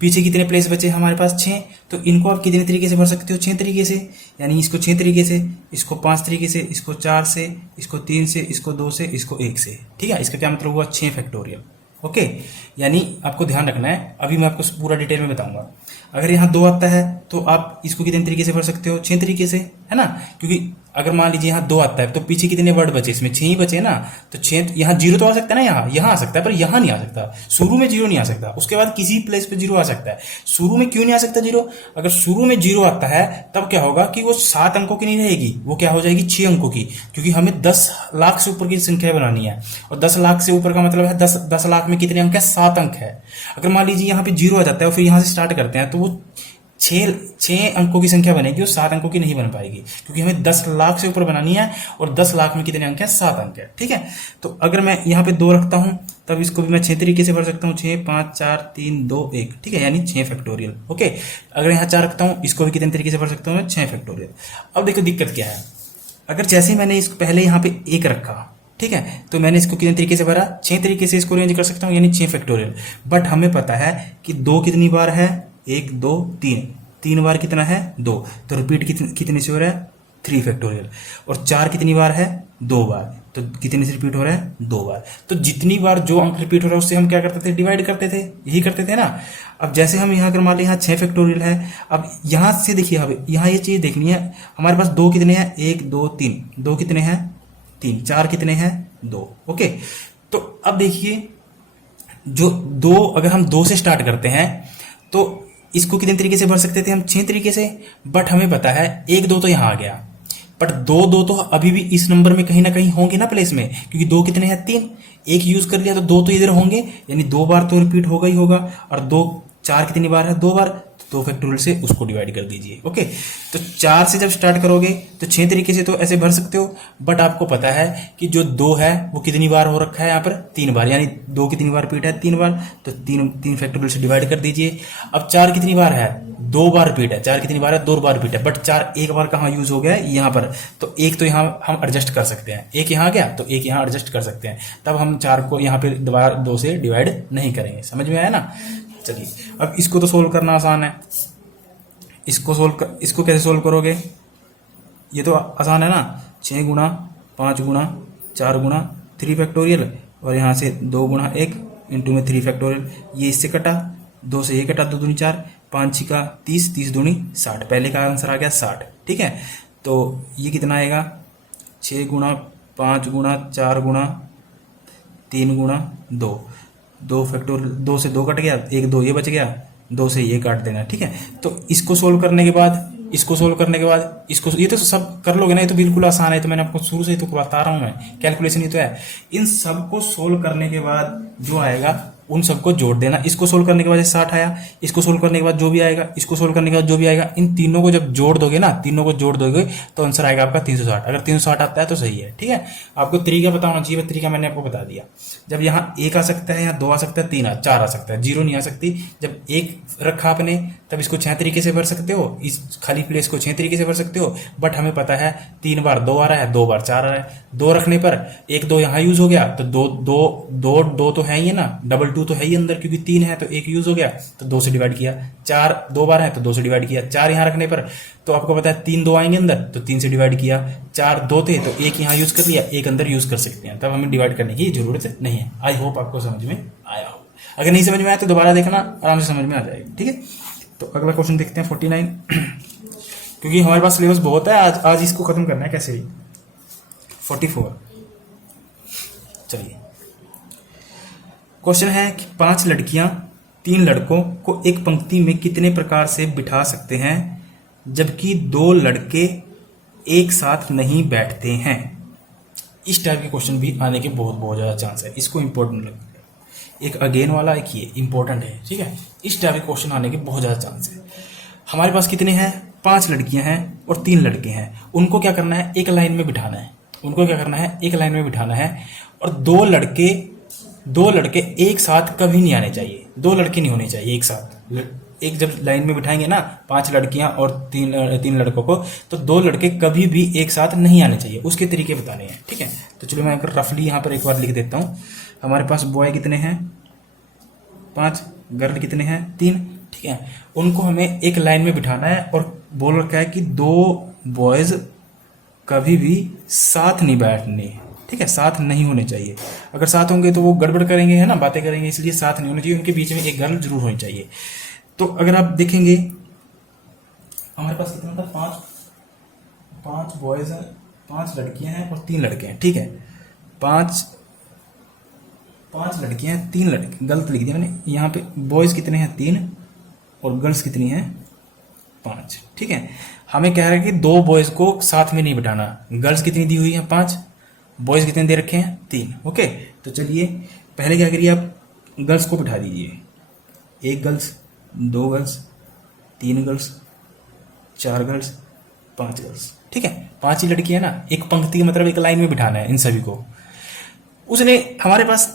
पीछे कितने प्लेस बचे हमारे पास, 6। तो इनको आप कितने तरीके से भर सकते हो, 6 तरीके से, यानी इसको 6 तरीके से, इसको 5 तरीके से, इसको 4 से, इसको 3 से, इसको 2 से, इसको 1 से। ठीक है, इसका क्या मतलब हुआ, 6 फैक्टोरियल। ओके, यानी आपको ध्यान रखना है, अभी मैं आपको पूरा डिटेल में बताऊंगा। अगर यहाँ 2 आता है तो आप इसको कितने तरीके से भर सकते हो, 6 तरीके से, है ना, क्योंकि अगर मान लीजिए यहाँ 2 आता है तो पीछे कितने वर्ड बचे, इसमें 6 ही बचे ना, तो 6, यहाँ 0 तो आ सकता है ना, यहाँ आ सकता है, पर यहाँ नहीं आ सकता, शुरू में 0 नहीं आ सकता, उसके बाद किसी प्लेस पे 0 आ सकता है। शुरू में क्यों नहीं आ सकता 0, अगर शुरू में 0 आता है तब क्या होगा कि वो 7 अंकों की नहीं रहेगी, वो क्या हो जाएगी 6 अंकों की, क्योंकि हमें 10 लाख से ऊपर की संख्या बनानी है, और 10 लाख से ऊपर का मतलब है 10 लाख में कितने अंक है, 7 अंक है। अगर मान लीजिए यहाँ पे 0 आ जाता है और फिर यहाँ से स्टार्ट करते हैं, तो वो 6 अंकों की संख्या बनेगी, और 7 अंकों की नहीं बन पाएगी, क्योंकि हमें 10 लाख से ऊपर बनानी है, और 10 लाख में कितने अंक है, 7 अंक है। ठीक है, तो अगर मैं यहाँ पे 2 रखता हूँ तब इसको भी मैं 6 तरीके से भर सकता हूँ, 6 5 4 3 2 1। ठीक है, यानी 6 फैक्टोरियल। ओके, अगर यहाँ 4 रखता हूँ, इसको भी कितने तरीके से भर सकता हूँ मैं, 6 फैक्टोरियल। अब देखो दिक्कत क्या है, अगर जैसे मैंने इसको पहले यहाँ पे 1 रखा, ठीक है, तो मैंने इसको कितने तरीके से भरा, 6 तरीके से इसको रेंज कर सकता हूँ, यानी 6 फैक्टोरियल। बट हमें पता है कि 2 कितनी बार है, 1 2 3 बार कितना है, 2, तो रिपीट कितने से हो रहा है, 3 फैक्टोरियल। और 4 कितनी बार है, 2 बार, तो कितने से रिपीट हो रहा है, 2 बार। तो जितनी बार जो अंक रिपीट हो रहा है उससे हम क्या करते थे, डिवाइड करते थे, यही करते थे ना। अब जैसे हम यहाँ अगर मान लें यहाँ 6 फैक्टोरियल है, अब यहाँ से देखिए, अब यहाँ ये चीज देखनी है, हमारे पास 2 कितने हैं, 1 2 3, 2 कितने हैं, 3, 4 कितने हैं, 2। ओके, तो अब देखिए जो 2, अगर हम 2 से स्टार्ट करते हैं तो इसको कितने तरीके से भर सकते थे हम, 6 तरीके से। बट हमें पता है 1 2 तो यहाँ आ गया, बट 2 2 तो अभी भी इस नंबर में कहीं ना कहीं होंगे ना प्लेस में, क्योंकि 2 कितने हैं, 3, 1 यूज कर लिया तो 2 तो इधर होंगे, यानी 2 बार तो रिपीट होगा ही होगा। और 2 4 कितनी बार है, 2 बार, 2 फैक्टोरियल से उसको डिवाइड कर दीजिए। ओके, तो 4 से जब स्टार्ट करोगे तो 6 तरीके से तो ऐसे भर सकते हो, बट आपको पता है कि जो 2 है वो कितनी बार हो रखा है यहाँ पर, 3 बार, यानी 2 कितनी बार रिपीट है, 3 बार, तो 3 फैक्टोरियल से डिवाइड कर दीजिए। अब 4 कितनी बार है, 2 बार रिपीट है, 4 कितनी बार है, 2 बार रिपीट है, बट 4 एक बार कहाँ यूज हो गया है, यहाँ पर, तो एक तो यहाँ हम एडजस्ट कर सकते हैं, एक यहाँ गया तो एक यहाँ एडजस्ट कर सकते हैं, तब हम 4 को यहाँ पे दोबारा 2 से डिवाइड नहीं करेंगे। समझ में आया ना? चलिए, अब इसको तो सोल्व करना आसान है, इसको कैसे सोल्व करोगे, ये तो आसान है ना, 6 गुणा 5 गुणा 4 गुणा 3 फैक्टोरियल, और यहाँ से 2 गुणा 1 इंटू में 3 फैक्टोरियल, ये इससे कटा, 2 से ये कटा, 2 दूनी 4, 5 6 का 30, 30 दूनी 60, पहले का आंसर आ गया 60। ठीक है, तो ये कितना आएगा, 6 गुणा 5 गुणा 4 गुणा 3 गुणा 2 फैक्टोरियल, 2 से 2 कट गया, 1 2 ये बच गया, 2 से ये काट देना। ठीक है, तो इसको सोल्व करने के बाद, इसको सोल्व करने के बाद इसको, ये तो सब कर लोगे ना, ये तो बिल्कुल आसान है, तो मैंने आपको शुरू से ही तो बता रहा हूं, मैं कैलकुलेशन ही तो है। इन सबको सोल्व करने के बाद जो आएगा उन सबको जोड़ देना। इसको सोल्व करने के बाद 60 आया, इसको सोल्व करने के बाद जो भी आएगा, इसको सोल्व करने के बाद जो भी आएगा, इन तीनों को जब जोड़ दोगे ना, तीनों को जोड़ दोगे तो आंसर आएगा आपका 360। अगर 360 आता है तो सही है। ठीक है, आपको तरीका पता होना चाहिए, तरीका मैंने आपको बता दिया। जब यहाँ 1 आ सकता है, यहाँ 2 आ सकता है, 3 4 आ सकता है, 0 नहीं आ सकती। जब 1 रखा आपने तब इसको 6 तरीके से भर सकते हो, इस खाली प्लेस को 6 तरीके से भर सकते हो, बट हमें पता है 3 बार 2 आ रहा है, 2 बार 4 आ रहा है। 2 रखने पर 1 2 यहाँ यूज हो गया, तो 2 तो है ही ना, डबल 2 तो है ही अंदर, क्योंकि 3 है तो 1 यूज हो गया, तो 2 से डिवाइड किया। 4 2 बार है तो 2 से डिवाइड किया। 4 यहाँ रखने पर तो आपको पता है 3 2 आएंगे अंदर, तो 3 से डिवाइड किया। 4 2 थे तो 1 यहाँ यूज कर लिया, 1 अंदर यूज कर सकते हैं, तब हमें डिवाइड करने की जरूरत नहीं है। आई होप आपको समझ में आया हो, अगर नहीं समझ में आया तो दोबारा देखना, आराम से समझ में आ जाएगा। ठीक है, तो अगला क्वेश्चन देखते हैं 49 क्योंकि हमारे पास सिलेबस बहुत है, आज इसको खत्म करना है कैसे भी। 44, चलिए क्वेश्चन है कि 5 लड़कियां 3 लड़कों को एक पंक्ति में कितने प्रकार से बिठा सकते हैं जबकि 2 लड़के एक साथ नहीं बैठते हैं। इस टाइप के क्वेश्चन भी आने के बहुत ज्यादा चांस है, इसको इंपॉर्टेंट लगता है। एक अगेन वाला, एक ये इंपॉर्टेंट है। ठीक है, इस टाइप के क्वेश्चन आने के बहुत ज्यादा चांस है। हमारे पास कितने हैं, 5 लड़कियां हैं और 3 लड़के हैं। उनको क्या करना है, एक लाइन में बिठाना है। उनको क्या करना है, एक लाइन में बिठाना है, और 2 लड़के एक साथ कभी नहीं आने चाहिए। 2 लड़के नहीं होने चाहिए एक साथ। एक जब लाइन में बिठाएंगे ना 5 लड़कियां और 3 लड़कों को, तो 2 लड़के कभी भी एक साथ नहीं आने चाहिए। उसके तरीके बताने हैं। ठीक है, तो चलो मैं रफली यहाँ पर एक बार लिख देता हूँ। हमारे पास बॉय कितने हैं, 5, गर्ल कितने हैं, 3। ठीक है, उनको हमें एक लाइन में बिठाना है, और बोल रखा है कि 2 बॉयज कभी भी साथ नहीं बैठने। ठीक है, साथ नहीं होने चाहिए। अगर साथ होंगे तो वो गड़बड़ करेंगे, है ना, बातें करेंगे, इसलिए साथ नहीं होने चाहिए। उनके बीच में एक गर्ल जरूर होनी चाहिए। तो अगर आप देखेंगे हमारे पास कितना था, 5 बॉयज हैं, 5 लड़कियां हैं और 3 लड़के हैं। ठीक है, 5 लड़कियां हैं, 3 लड़के, गलत लिख दिया मैंने यहाँ पे। बॉयज कितने हैं, 3, और गर्ल्स कितनी हैं, 5। ठीक है, हमें कह रहा है कि 2 बॉयज को साथ में नहीं बिठाना। गर्ल्स कितनी दी हुई है, 5, बॉयज कितने दे रखे हैं, 3। ओके, तो चलिए पहले क्या करिए, आप गर्ल्स को बिठा दीजिए। 1 girls, 2 girls, 3 girls, 4 girls, 5 girls. ठीक है, 5 ही लड़की है ना, एक पंक्ति का मतलब एक लाइन में बिठाना है इन सभी को। उसने हमारे पास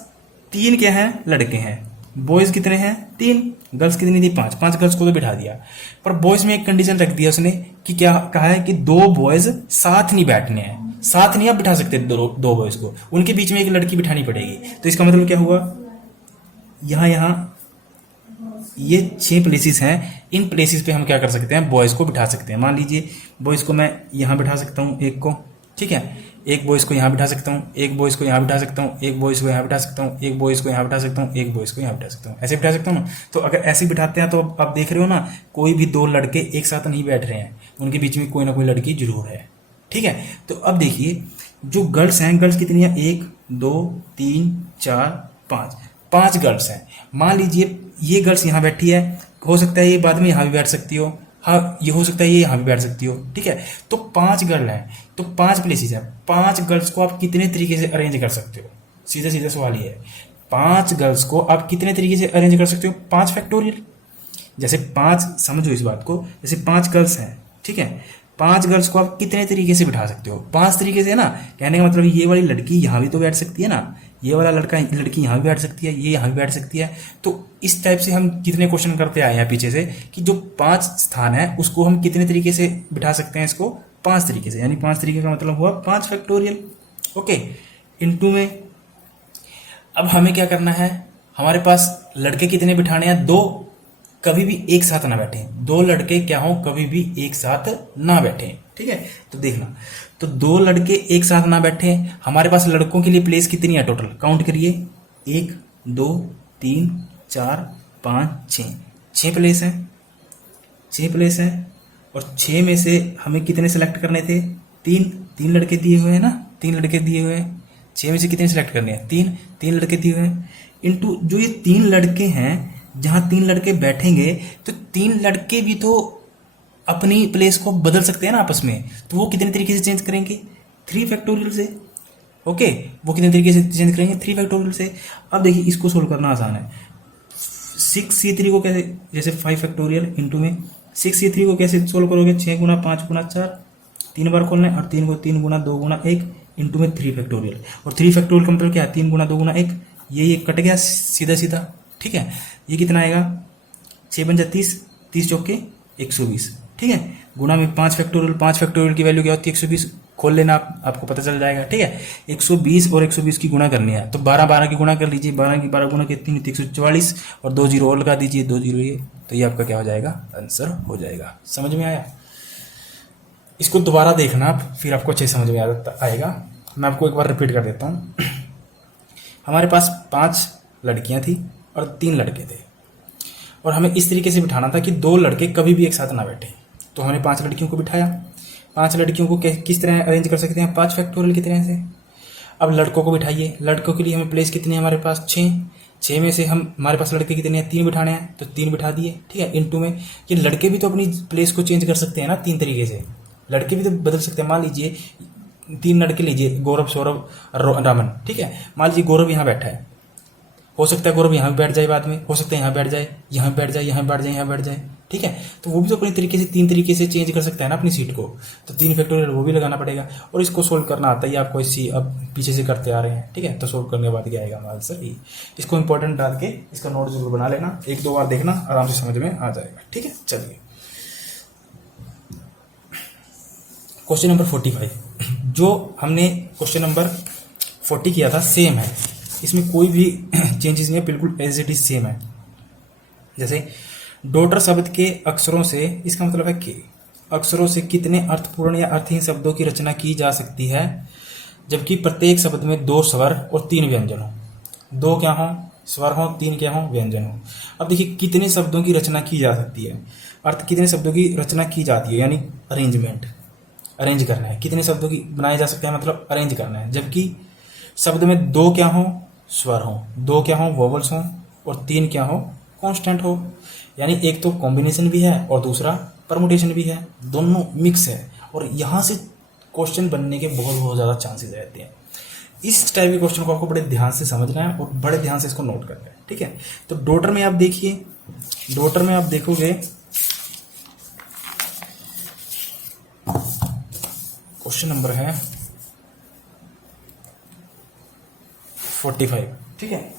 3 क्या है, लड़के हैं। बॉयज कितने हैं, 3, गर्ल्स कितनी थी, 5 गर्ल्स को तो बिठा दिया। पर बॉयज में एक कंडीशन रख दिया उसने कि क्या कहा है कि 2 बॉयज साथ नहीं बैठने हैं। साथ नहीं आप बिठा सकते 2 बॉयज को, उनके बीच में एक लड़की बिठानी पड़ेगी। तो इसका मतलब क्या हुआ, यहाँ ये 6 प्लेसेस हैं, इन प्लेसेस पे हम क्या कर सकते हैं, बॉयज को बिठा सकते हैं। मान लीजिए बॉयज को मैं यहाँ बिठा सकता हूँ, एक को। ठीक है, एक बॉयज को यहाँ बिठा सकता हूँ, एक बॉयज को यहाँ बिठा सकता हूँ, एक बॉयज को यहाँ बिठा सकता हूँ, एक बॉयज को यहाँ बिठा सकता हूँ, एक बॉयज को यहाँ बिठा सकता हूँ। ऐसे बिठा सकता हूँ ना। तो अगर ऐसे बिठाते हैं तो आप देख रहे हो ना, कोई भी 2 लड़के एक साथ नहीं बैठ रहे हैं, उनके बीच में कोई ना कोई लड़की जरूर है। ठीक है, तो अब देखिए जो गर्ल्स हैं, गर्ल्स कितनी है, 1 2 3 4 5, 5 गर्ल्स हैं। मान लीजिए ये गर्ल्स यहाँ बैठी है, हो सकता है ये बाद में यहाँ भी बैठ सकती हो, हाँ ये हो सकता है ये यहाँ भी बैठ सकती हो। ठीक है, तो 5 गर्ल हैं, तो 5 प्लेसेस हैं। 5 गर्ल्स को आप कितने तरीके से अरेंज कर सकते हो, सीधा सीधा सवाल ये है। 5 गर्ल्स को आप कितने तरीके से अरेंज कर सकते हो, 5 फैक्टोरियल। जैसे 5, समझो इस बात को, जैसे 5 गर्ल्स हैं, ठीक है, 5 गर्ल्स को आप कितने तरीके से बिठा सकते हो? 5 तरीके से ना। कहने का मतलब ये वाली लड़की यहाँ भी तो बैठ सकती है ना, ये वाला लड़की यहाँ भी बैठ सकती है, ये यहाँ भी बैठ सकती है। तो इस टाइप से हम कितने क्वेश्चन करते आए हैं पीछे से कि जो 5 स्थान है उसको हम कितने तरीके से बिठा सकते हैं? इसको 5 तरीके से, यानी 5 तरीके का मतलब हुआ 5 फैक्टोरियल। ओके, इनटू में अब हमें क्या करना है, हमारे पास लड़के कितने बिठाने हैं? 2, कभी भी एक साथ ना बैठे। 2 लड़के क्या हो, कभी भी एक साथ ना बैठे, ठीक है। तो देखना, तो 2 लड़के एक साथ ना बैठे। हमारे पास लड़कों के लिए प्लेस कितनी है टोटल? काउंट करिए, 1 2 3 4 5 6, 6 प्लेस है, 6 प्लेस है। और 6 में से हमें कितने सेलेक्ट करने थे? 3 लड़के दिए हुए हैं ना, 3 लड़के दिए हुए हैं। 6 में से कितने सेलेक्ट करने हैं? 3 लड़के दिए हुए हैं। इनटू जो ये 3 लड़के हैं, जहां 3 लड़के बैठेंगे, तो 3 लड़के भी तो अपनी प्लेस को बदल सकते हैं ना आपस में। तो वो कितने तरीके से चेंज करेंगे? 3 फैक्टोरियल से। ओके, वो कितने तरीके से चेंज करेंगे? 3 फैक्टोरियल से। अब देखिए, इसको सोल्व करना आसान है। 6C3 को कैसे, जैसे 5 फैक्टोरियल इंटू में 6C3 को कैसे सोल्व करोगे? 6 गुना 5 गुना 4, 3 बार खोलना है, और 3 को 3 गुना 2 गुना 1 इंटू में 3 फैक्टोरियल। और 3 फैक्टोरियल का मतलब क्या है? 3 गुना 2 गुना 1, ये कट गया सीधा सीधा, ठीक है। ये कितना आएगा? 6 बन जा 30, 30 चौके 120, ठीक है। गुना में 5 फैक्टोरियल, 5 फैक्टोरियल की वैल्यू क्या होती है? 120। खोल लेना आपको पता चल जाएगा, ठीक है। 120 और 120 की गुणा करनी है, तो 12 की गुणा कर लीजिए। 12 की 12 गुणा कितनी होती है? 144, और 2 जीरो और लगा दीजिए, 2 जीरो ये, तो ये आपका क्या हो जाएगा? आंसर हो जाएगा। समझ में आया? इसको दोबारा देखना आप, फिर आपको अच्छे समझ में आएगा। मैं आपको एक बार रिपीट कर देता हूँ। हमारे पास 5 लड़कियां थी और 3 लड़के थे, और हमें इस तरीके से बिठाना था कि 2 लड़के कभी भी एक साथ ना बैठे। तो हमने 5 लड़कियों को बिठाया। 5 लड़कियों को किस तरह अरेंज कर सकते हैं? 5 फैक्टोरियल की तरह से। अब लड़कों को बिठाइए। लड़कों के लिए हमें प्लेस कितनी है हमारे पास? 6। 6 में से हमारे पास लड़के कितने हैं? 3 बिठाने हैं, तो 3 बिठा दिए, ठीक है। इनटू में ये लड़के भी तो अपनी प्लेस को चेंज कर सकते हैं ना 3 तरीके से। लड़के भी तो बदल सकते हैं। मान लीजिए 3 लड़के लीजिए, गौरव, सौरभ, रामन, ठीक है। मान लीजिए गौरव यहाँ बैठा है, हो सकता है गौरव यहाँ बैठ जाए बाद में, हो सकता है यहाँ बैठ जाए, यहाँ बैठ जाए, यहाँ बैठ जाए, यहाँ बैठ जाए, ठीक है। तो वो भी तो अपने तरीके से 3 तरीके से चेंज कर सकता है ना अपनी सीट को। तो 3 फैक्टोरियल वो भी लगाना पड़ेगा, और इसको सोल्व करना आता है आपको। इसी अब पीछे से करते आ रहे हैं, ठीक है। तो सोल्व करने के बाद क्या आएगा हमारा आंसर? इसको इंपॉर्टेंट डाल के इसका नोट जरूर बना लेना, 1-2 बार देखना, आराम से समझ में आ जाएगा, ठीक है। चलिए क्वेश्चन नंबर 45, जो हमने क्वेश्चन नंबर 40 किया था सेम है, इसमें कोई भी चेंजेस नहीं है, बिल्कुल एज इट इज सेम है। जैसे डॉटर शब्द के अक्षरों से, इसका मतलब है कि अक्षरों से कितने अर्थपूर्ण या अर्थहीन शब्दों की रचना की जा सकती है, जबकि प्रत्येक शब्द में 2 स्वर और 3 व्यंजन हो। 2 क्या हो? स्वर हो, 3 क्या हो? व्यंजन हो। अब देखिए कितने शब्दों की रचना की जा सकती है, अर्थ कितने शब्दों की रचना की जाती है, यानी अरेंजमेंट, अरेंज करना है। कितने शब्दों की बनाए जा सकते हैं, मतलब अरेंज करना है। जबकि शब्द में 2 क्या हो? स्वर हो, 2 क्या हो? वोवल्स हो, और 3 क्या हो? कॉन्स्टेंट हो। यानी एक तो कॉम्बिनेशन भी है और दूसरा परमुटेशन भी है, दोनों मिक्स है। और यहां से क्वेश्चन बनने के बहुत बहुत ज़्यादा चांसेस रहते हैं। इस टाइप के क्वेश्चन को आपको बड़े ध्यान से समझना है और बड़े ध्यान से इसको नोट करना है, ठीक है। तो डॉटर में आप देखिए, डॉटर में आप देखोगे क्वेश्चन नंबर है 45, ठीक है।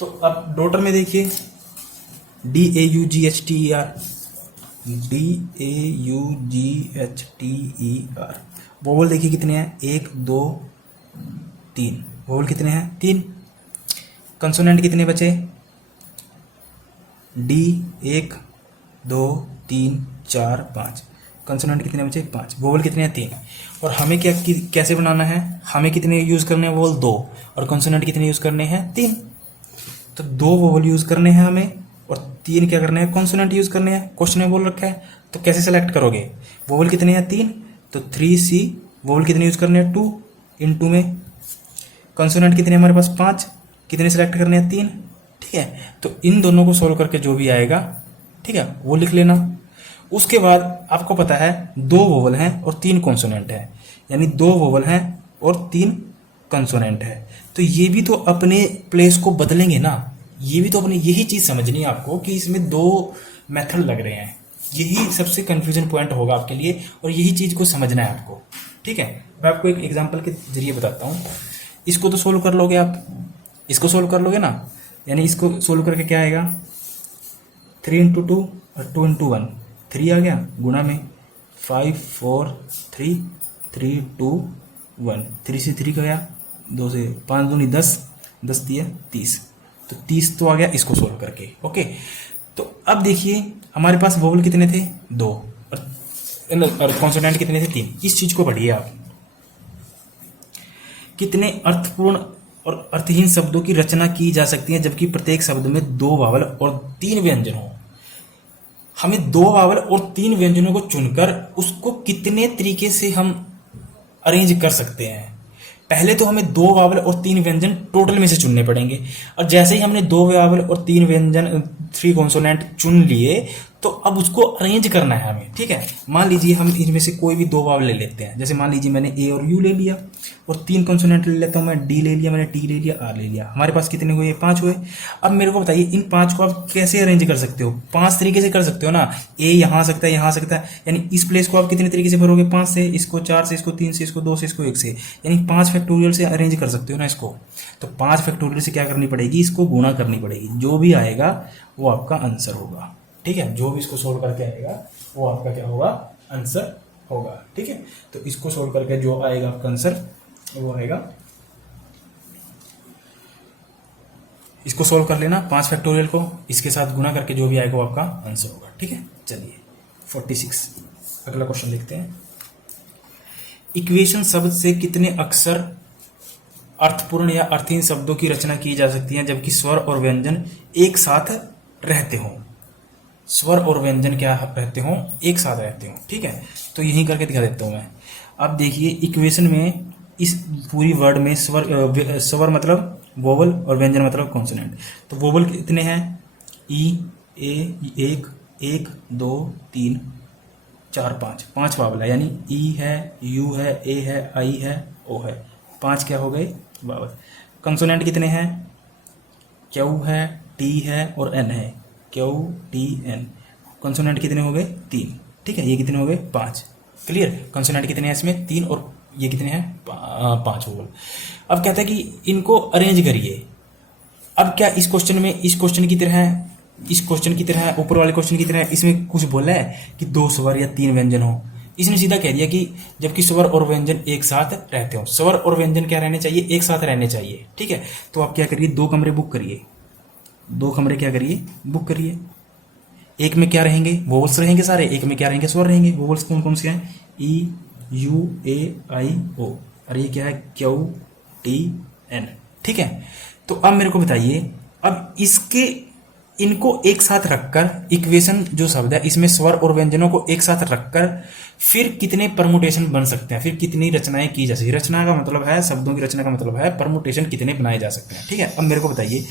तो अब डॉटर में देखिए DAUGHTER, DAUGHTER, वोवल देखिए कितने हैं? 1 2 3, वोवल कितने हैं? 3। कंसोनेंट कितने बचे? D 1 2 3 4 5, कंसोनेंट कितने बचे? 5। वोवल कितने हैं? 3। और हमें कैसे बनाना है? हमें कितने यूज करने हैं? वोवल 2, और कंसोनेंट कितने यूज करने हैं? 3। तो 2 वोवल यूज करने हैं हमें, और 3 क्या करने हैं? कॉन्सोनेंट यूज करने हैं। क्वेश्चन में बोल रखा है, तो कैसे सेलेक्ट करोगे? वोवल कितने हैं? 3, तो 3C। वोवल कितने यूज करने हैं? 2, इनटू में कॉन्सोनेंट कितने हमारे पास? 5, कितने सेलेक्ट करने हैं? 3, ठीक है। तो इन दोनों को सोल्व करके जो भी आएगा, ठीक है, वो लिख लेना। उसके बाद आपको पता है 2 वोवल हैं और 3 कॉन्सोनेंट है, यानी 2 वोवल हैं और 3 कंसोनेंट है। तो ये भी तो अपने प्लेस को बदलेंगे ना, ये भी तो अपने, यही चीज समझनी है आपको कि इसमें 2 मेथड लग रहे हैं। यही सबसे कंफ्यूजन पॉइंट होगा आपके लिए और यही चीज को समझना है आपको। ठीक है, मैं आपको एक एग्जांपल के जरिए बताता हूँ। इसको तो सोल्व कर लोगे आप, इसको सोल्व कर लोगे ना, यानी इसको सोल्व करके क्या आएगा, 3 इंटू 2 और 2 इंटू 1, 3 आ गया, गुणा में 5 4 3 3 2 1, 3 से 3 का गया, 2 से 5 दूनी 10, 10 दिया 30, तो 30 तो आ गया इसको सोल्व करके। ओके, तो अब देखिए हमारे पास वोवल कितने थे, 2, और कॉन्सोनेंट कितने थे, 3। इस चीज को पढ़िए आप, कितने अर्थपूर्ण और अर्थहीन शब्दों की रचना की जा सकती है जबकि प्रत्येक शब्द में 2 वावल और 3 व्यंजन हो। हमें 2 वावल और 3 व्यंजनों को चुनकर उसको कितने तरीके से हम अरेंज कर सकते हैं। पहले तो हमें 2 वावल और 3 व्यंजन टोटल में से चुनने पड़ेंगे, और जैसे ही हमने 2 वावल और 3 व्यंजन 3 कॉन्सोनेंट चुन लिए तो अब उसको अरेंज करना है हमें। ठीक है, मान लीजिए हम इनमें से कोई भी 2 वावल ले लेते हैं, जैसे मान लीजिए मैंने ए और यू ले लिया, और 3 कॉन्सोनेंट ले लेता हूं मैं, डी ले लिया मैंने, टी ले लिया, आर ले लिया। हमारे पास कितने हुए, 5 हुए। अब मेरे को बताइए इन 5 को आप कैसे अरेंज कर सकते हो। 5 तरीके से कर सकते हो ना, ए यहां आ सकता है, यहां आ सकता है, यानी इस प्लेस को आप कितने तरीके से भरोगे, 5 से, इसको 4 से, इसको 3 से, इसको 2 से, इसको 1 से, यानी 5 फैक्टोरियल से अरेंज कर सकते हो ना इसको। तो 5 फैक्टोरियल से क्या करनी पड़ेगी, इसको गुणा करनी पड़ेगी, जो भी आएगा वो आपका आंसर होगा। ठीक है, जो भी इसको सोल्व करके आएगा वो आपका क्या होगा, आंसर होगा। ठीक है, तो इसको सोल्व करके जो आएगा आपका आंसर वो आएगा, इसको सोल्व कर लेना 5 फैक्टोरियल को, इसके साथ गुना करके जो भी आएगा वो आपका आंसर होगा। ठीक है, चलिए 46 अगला क्वेश्चन देखते हैं। इक्वेशन शब्द से कितने अक्षर अर्थपूर्ण या अर्थहीन शब्दों की रचना की जा सकती है जबकि स्वर और व्यंजन एक साथ रहते हों। स्वर और व्यंजन क्या रहते हों, एक साथ रहते हों। ठीक है, तो यही करके दिखा देता हूं मैं। अब देखिए इक्वेशन में इस पूरी वर्ड में स्वर मतलब वोवल और व्यंजन मतलब कॉन्सोनेंट। तो वोवल कितने हैं, ई, ए, 1 1 2 3 4 5, 5 वावल है, यानी ई है, यू है, ए है, आई है, ओ है, 5 क्या हो गए वावल। कंसोनेंट कितने हैं, क्यू है, टी है और एन है, क्यू टी एन। कंसोनेंट कितने हो गए, 3। ठीक है, ये कितने हो गए, 5। क्लियर, कंसोनेंट कितने हैं इसमें, 3, और ये कितने हैं, 5 वोवल। अब कहता है कि इनको अरेंज करिए। अब क्या इस क्वेश्चन में, इस क्वेश्चन की तरह ऊपर वाले क्वेश्चन की तरह इसमें कुछ बोला है कि 2 स्वर या 3 व्यंजन हो। इसने सीधा कह दिया कि जबकि स्वर और व्यंजन एक साथ रहते हो। स्वर और व्यंजन क्या रहने चाहिए, एक साथ रहने चाहिए। ठीक है, तो आप क्या करिए, 2 कमरे बुक करिए, 2 कमरे क्या करिए, बुक करिए। एक में क्या रहेंगे, वोवल्स रहेंगे सारे, एक में क्या रहेंगे, स्वर रहेंगे। वोवल्स कौन कौन से हैं, ई, यू, ए, आई, ओ, और ये क्या है, क्यू, टी, एन। ठीक है, तो अब मेरे को बताइए, अब इनको एक साथ रखकर इक्वेशन जो शब्द है इसमें स्वर और व्यंजनों को एक साथ रखकर फिर कितने परमुटेशन बन सकते हैं, फिर कितनी रचनाएं की जा सकती है। रचना का मतलब है, शब्दों की रचना का मतलब है परमुटेशन कितने बनाए जा सकते हैं। ठीक है, अब मेरे को बताइए,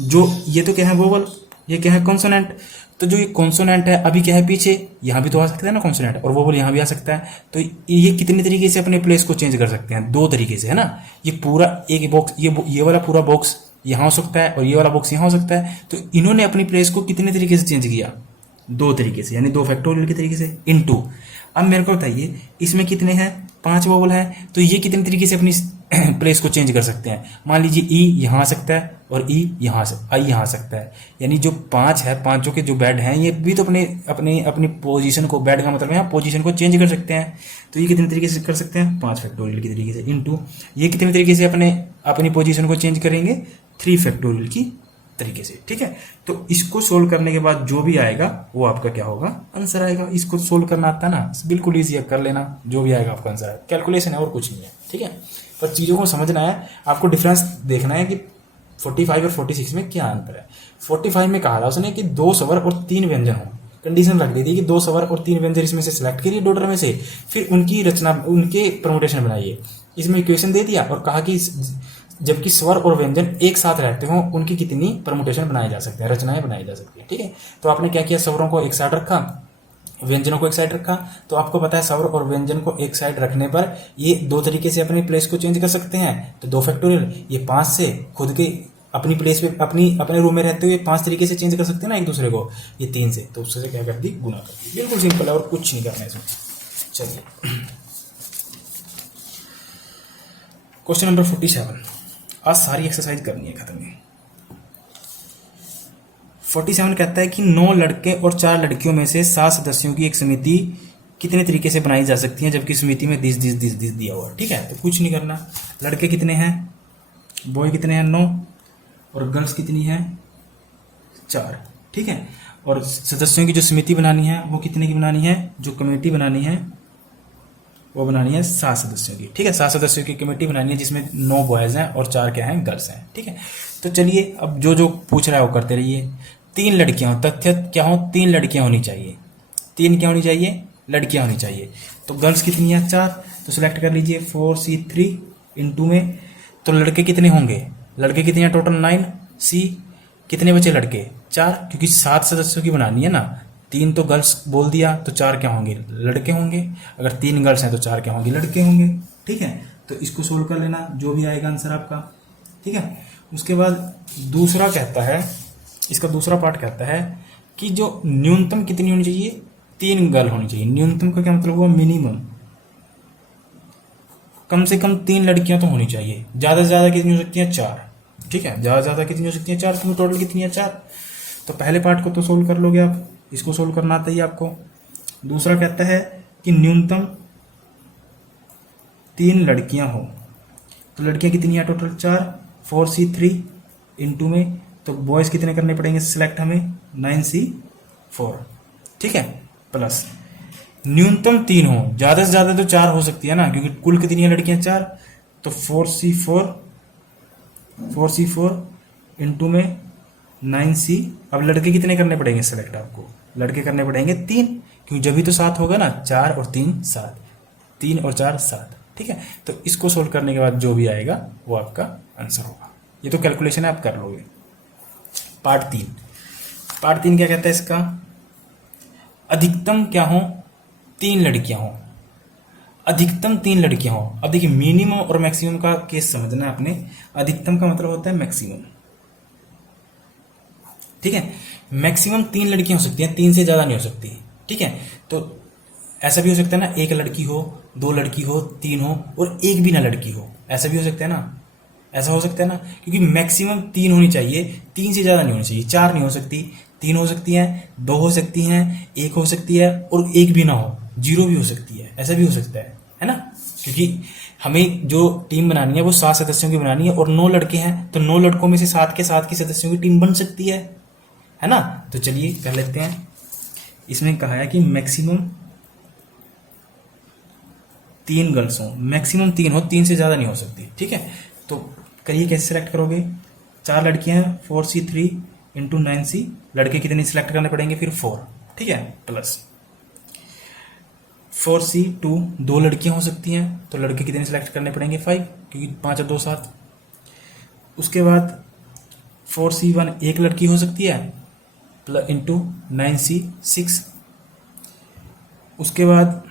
जो ये तो क्या है वोवल, ये क्या है कॉन्सोनेंट। तो जो ये कॉन्सोनेंट है अभी क्या है पीछे, यहां भी तो आ सकता है ना कॉन्सोनेंट, और वोवल यहां भी आ सकता है। तो ये कितने तरीके से अपने प्लेस को चेंज कर सकते हैं, 2 तरीके से, है ना। ये पूरा एक बॉक्स, ये वाला पूरा बॉक्स यहां हो सकता है और ये वाला बॉक्स यहां हो सकता है। तो इन्होंने अपनी प्लेस को कितने तरीके से चेंज किया, 2 तरीके से, यानी 2 फैक्टोरियल के तरीके से, इनटू। अब मेरे को बताइए इसमें कितने हैं, 5 वोवल है, तो ये कितने तरीके से अपनी प्लेस को चेंज कर सकते हैं। मान लीजिए ई यहां आ सकता है और ई यहां से, आई यहां आ सकता है, यानी जो 5 है, 5 के जो बेड हैं ये भी तो अपनी पोजीशन को, बेड का मतलब है पोजीशन को चेंज कर सकते हैं। तो ये कितने तरीके से कर सकते हैं, 5 फैक्टोरियल के तरीके से, इनटू ये कितने तरीके से अपनी पोजीशन को चेंज करेंगे, 3 फैक्टोरियल की तरीके से। ठीक है, तो इसको सोल्व करने के बाद जो भी आएगा वो आपका क्या होगा, आंसर आएगा। इसको सोल्व करना आता है ना, बिल्कुल ईजी है, कर लेना, जो भी आएगा आपका आंसर। कैलकुलेशन है और कुछ नहीं है। ठीक है, पर चीजों को समझना है, आपको डिफरेंस देखना है कि 45 और 46 में क्या अंतर है। 45 में कहा था उसने कि 2 स्वर और 3 व्यंजन हो, कंडीशन रख दी थी कि 2 स्वर और 3 व्यंजन इसमें से सिलेक्ट करिए डॉटर में से, फिर उनकी रचना, उनके परमुटेशन बनाइए। इसमें इक्वेशन दे दिया और कहा कि जबकि स्वर और व्यंजन एक साथ रहते हो उनकी कितनी परमुटेशन बनाए जा सकते हैं, रचनाएं बनाई जा सकती है। ठीक है, तो आपने क्या किया, स्वरों को एक साइड रखा, व्यंजनों को एक साइड रखा। तो आपको पता है स्वर और व्यंजन को एक साइड रखने पर ये 2 तरीके से अपनी प्लेस को चेंज कर सकते हैं। तो 2 फैक्टोरियल, ये 5 से खुद के अपनी प्लेस पे अपने रूम में रहते हुए 5 तरीके से चेंज कर सकते हैं ना एक दूसरे को, ये 3 से, तो उससे क्या कर दी, गुना कर दी। बिल्कुल सिंपल है और कुछ नहीं करना है इसमें। चलिए क्वेश्चन नंबर 47, आज सारी एक्सरसाइज करनी है, खत्म है। 47 कहता है कि 9 लड़के और 4 लड़कियों में से 7 सदस्यों की एक समिति कितने तरीके से बनाई जा सकती है जबकि समिति में दिस दिया हुआ है। ठीक है, तो कुछ नहीं करना। लड़के कितने हैं, बॉय कितने हैं 9, और गर्ल्स कितनी है 4। ठीक है, और सदस्यों की जो समिति बनानी है वो कितने की बनानी है, जो कमेटी बनानी है वो बनानी है 7 सदस्यों की। ठीक है, 7 सदस्यों की कमेटी बनानी है जिसमें 9 बॉयज हैं और 4 क्या हैं, गर्ल्स हैं। ठीक है, तो चलिए अब जो जो पूछ रहा है वो करते रहिए। 3 लड़कियां हो, तथ्य क्या हो, 3 लड़कियां होनी चाहिए। 3 क्या होनी चाहिए, लड़कियां होनी चाहिए। तो गर्ल्स कितनी है 4, तो सिलेक्ट कर लीजिए 4C3 इनटू में, तो लड़के कितने होंगे, लड़के कितने हैं टोटल 9, सी कितने बचे लड़के 4, क्योंकि 7 सदस्यों की बनानी है ना, 3 तो गर्ल्स बोल दिया तो 4 क्या होंगे, लड़के होंगे। अगर 3 गर्ल्स हैं तो 4 क्या होंगे, लड़के होंगे। ठीक है, तो इसको सोल्व कर लेना, जो भी आएगा आंसर आपका। ठीक है, उसके बाद दूसरा कहता है, इसका दूसरा पार्ट कहता है कि जो न्यूनतम कितनी होनी चाहिए, 3 गर्ल होनी चाहिए। न्यूनतम का क्या मतलब हुआ, मिनिमम, कम से कम 3 लड़कियां तो होनी चाहिए। ज्यादा से ज्यादा कितनी हो सकती हैं, 4। ठीक है, ज्यादा से ज्यादा कितनी हो सकती हैं, 4। तुम्हें टोटल कितनी है, 4। तो पहले पार्ट को तो सोल्व कर लोगे आप, इसको सोल्व करना आता ही आपको। दूसरा कहता है कि न्यूनतम 3 लड़कियां हो, तो लड़कियां कितनी है टोटल 4, 4C3 इनटू में, तो बॉयज कितने करने पड़ेंगे सिलेक्ट हमें, 9C4। ठीक है, प्लस न्यूनतम 3 हो, ज्यादा से ज्यादा तो 4 हो सकती है ना, क्योंकि कुल कितनी है लड़कियां 4, तो 4C4 इनटू में 9C। अब लड़के कितने करने पड़ेंगे सेलेक्ट, आपको लड़के करने पड़ेंगे 3, क्योंकि जब भी तो 7 होगा ना, 4 और 3 7, 3 और 4 7। ठीक है, तो इसको सोल्व करने के बाद जो भी आएगा वो आपका आंसर होगा। ये तो कैलकुलेशन है, आप कर लोगे। पार्ट 3 क्या कहता है इसका, अधिकतम क्या हो, 3 लड़कियां हो, अधिकतम 3 लड़कियां हो। अब देखिए मिनिमम और मैक्सिमम का केस समझना है आपने। अधिकतम का मतलब होता है मैक्सिमम। ठीक है, मैक्सिमम 3 लड़कियां हो सकती हैं, 3 से ज्यादा नहीं हो सकती। ठीक है, तो ऐसा भी हो सकता है ना, 1 लड़की हो, 2 लड़की हो, 3 हो और 1 भी ना लड़की हो, ऐसा भी हो सकता है ना, ऐसा हो सकता है ना, क्योंकि मैक्सिमम 3 होनी चाहिए, 3 से ज्यादा नहीं होनी चाहिए। 4 नहीं हो सकती, 3 हो सकती हैं, 2 हो सकती हैं, 1 हो सकती है और 1 भी ना हो, 0 भी हो सकती है, ऐसा भी हो सकता है ना। क्योंकि हमें जो टीम बनानी है वो 7 सदस्यों की बनानी है और 9 लड़के हैं, तो 9 लड़कों में से 7 के 7 की सदस्यों की टीम बन सकती है ना। तो चलिए कर लेते हैं। इसमें कहा है कि मैक्सिमम 3 गर्ल्स हो, मैक्सिमम 3 हो, 3 से ज्यादा नहीं हो सकती। ठीक है, तो करिए कैसे सिलेक्ट करोगे, 4 लड़कियां हैं, 4C3 इंटू 9C, लड़के कितने सिलेक्ट करने पड़ेंगे फिर 4। ठीक है, प्लस 4C2, 2 लड़कियां हो सकती हैं, तो लड़के कितने सिलेक्ट करने पड़ेंगे 5, क्योंकि 5 और 2 7। उसके बाद 4C1, 1 लड़की हो सकती है, इंटू 9C 6। उसके बाद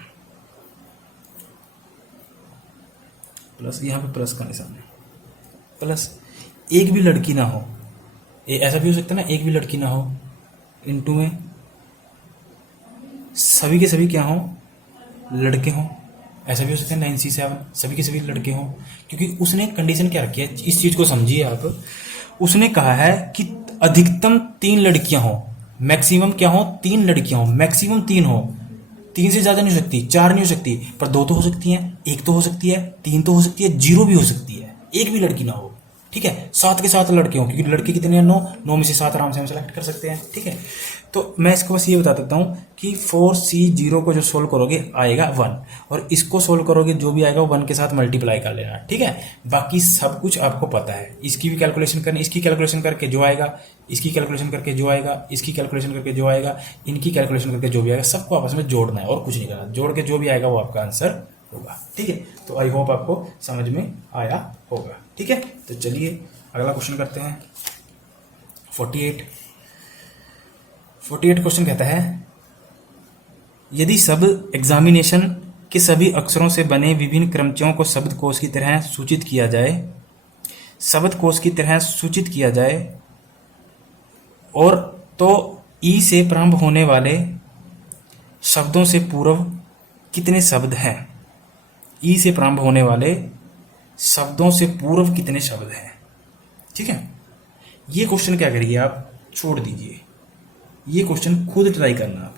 प्लस, यहां पे प्लस का निशान है, प्लस 1 भी लड़की ना हो, ऐसा भी हो सकता है ना, 1 भी लड़की ना हो, इनटू में सभी के सभी क्या हो, लड़के हों, ऐसा भी हो सकता है 9C7, सभी के सभी लड़के हों। क्योंकि उसने कंडीशन क्या रखी है, इस चीज को समझिए आप। उसने कहा है कि अधिकतम 3 लड़कियां हो, मैक्सिमम क्या हो, 3 लड़कियां हो, मैक्सिमम 3 हो, 3 से ज्यादा नहीं हो सकती, 4 नहीं हो सकती, पर 2 तो हो सकती हैं, 1 तो हो सकती है, 3 तो हो सकती है, 0 भी हो सकती है, 1 भी लड़की ना हो। ठीक है, 7 के 7 लड़के हों, क्योंकि लड़के कितने हैं 9 में से 7 आराम से हम सेलेक्ट कर सकते हैं। ठीक है, तो मैं इसको बस ये बता देता हूं कि 4C0 को जो सोल्व करोगे आएगा 1, और इसको सोल्व करोगे जो भी आएगा वो 1 के साथ मल्टीप्लाई कर लेना। ठीक है, बाकी सब कुछ आपको पता है। इसकी भी कैलकुलेशन करनी, इसकी कैलकुलेशन करके जो आएगा, इसकी कैलकुलेशन करके जो आएगा, इसकी कैलकुलेशन करके जो आएगा, इनकी कैलकुलेशन करके जो भी आएगा, सबको आपस में जोड़ना है और कुछ नहीं करना। जोड़ के जो भी आएगा वो आपका आंसर होगा। ठीक है, तो आई होप आपको समझ में आया होगा। ठीक है, तो चलिए अगला क्वेश्चन करते हैं। 48 क्वेश्चन कहता है, यदि सब एग्जामिनेशन के सभी अक्षरों से बने विभिन्न क्रमचयों को शब्दकोश की तरह सूचित किया जाए शब्दकोश की तरह सूचित किया जाए और तो ई से प्रारंभ होने वाले शब्दों से पूर्व कितने शब्द हैं? ई से प्रारंभ होने वाले शब्दों से पूर्व कितने शब्द हैं? ठीक है, ये क्वेश्चन क्या करिए आप छोड़ दीजिए, ये क्वेश्चन खुद ट्राई करना, आप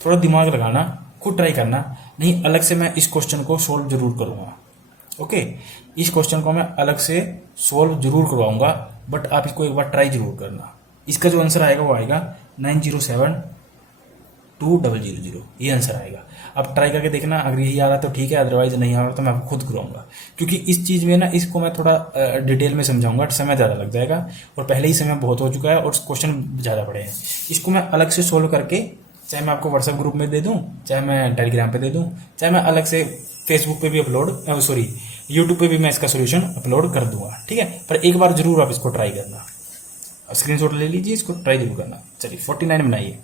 थोड़ा दिमाग लगाना, खुद ट्राई करना, नहीं अलग से मैं इस क्वेश्चन को सोल्व जरूर करूंगा। ओके, इस क्वेश्चन को मैं अलग से सोल्व जरूर करवाऊंगा, बट आप इसको एक बार ट्राई जरूर करना। इसका जो आंसर आएगा वो आएगा 907200, ये आंसर आएगा। आप ट्राई करके देखना, अगर यही आ रहा तो ठीक है, अदरवाइज नहीं आ रहा तो मैं आपको खुद करवाऊंगा, क्योंकि इस चीज़ में ना इसको मैं थोड़ा डिटेल में समझाऊंगा, समय ज़्यादा लग जाएगा और पहले ही समय बहुत हो चुका है और क्वेश्चन ज़्यादा पड़े हैं। इसको मैं अलग से सोल्व करके, चाहे मैं आपको व्हाट्सएप ग्रुप में दे दूं, चाहे मैं टेलीग्राम पे दे दूं, चाहे मैं अलग से फेसबुक पे भी यूट्यूब पे भी मैं इसका सोल्यूशन अपलोड कर दूंगा। ठीक है, पर एक बार जरूर आप इसको ट्राई करना, स्क्रीनशॉट ले लीजिए, इसको ट्राई जरूर करना। चलिए 49 बनाइए।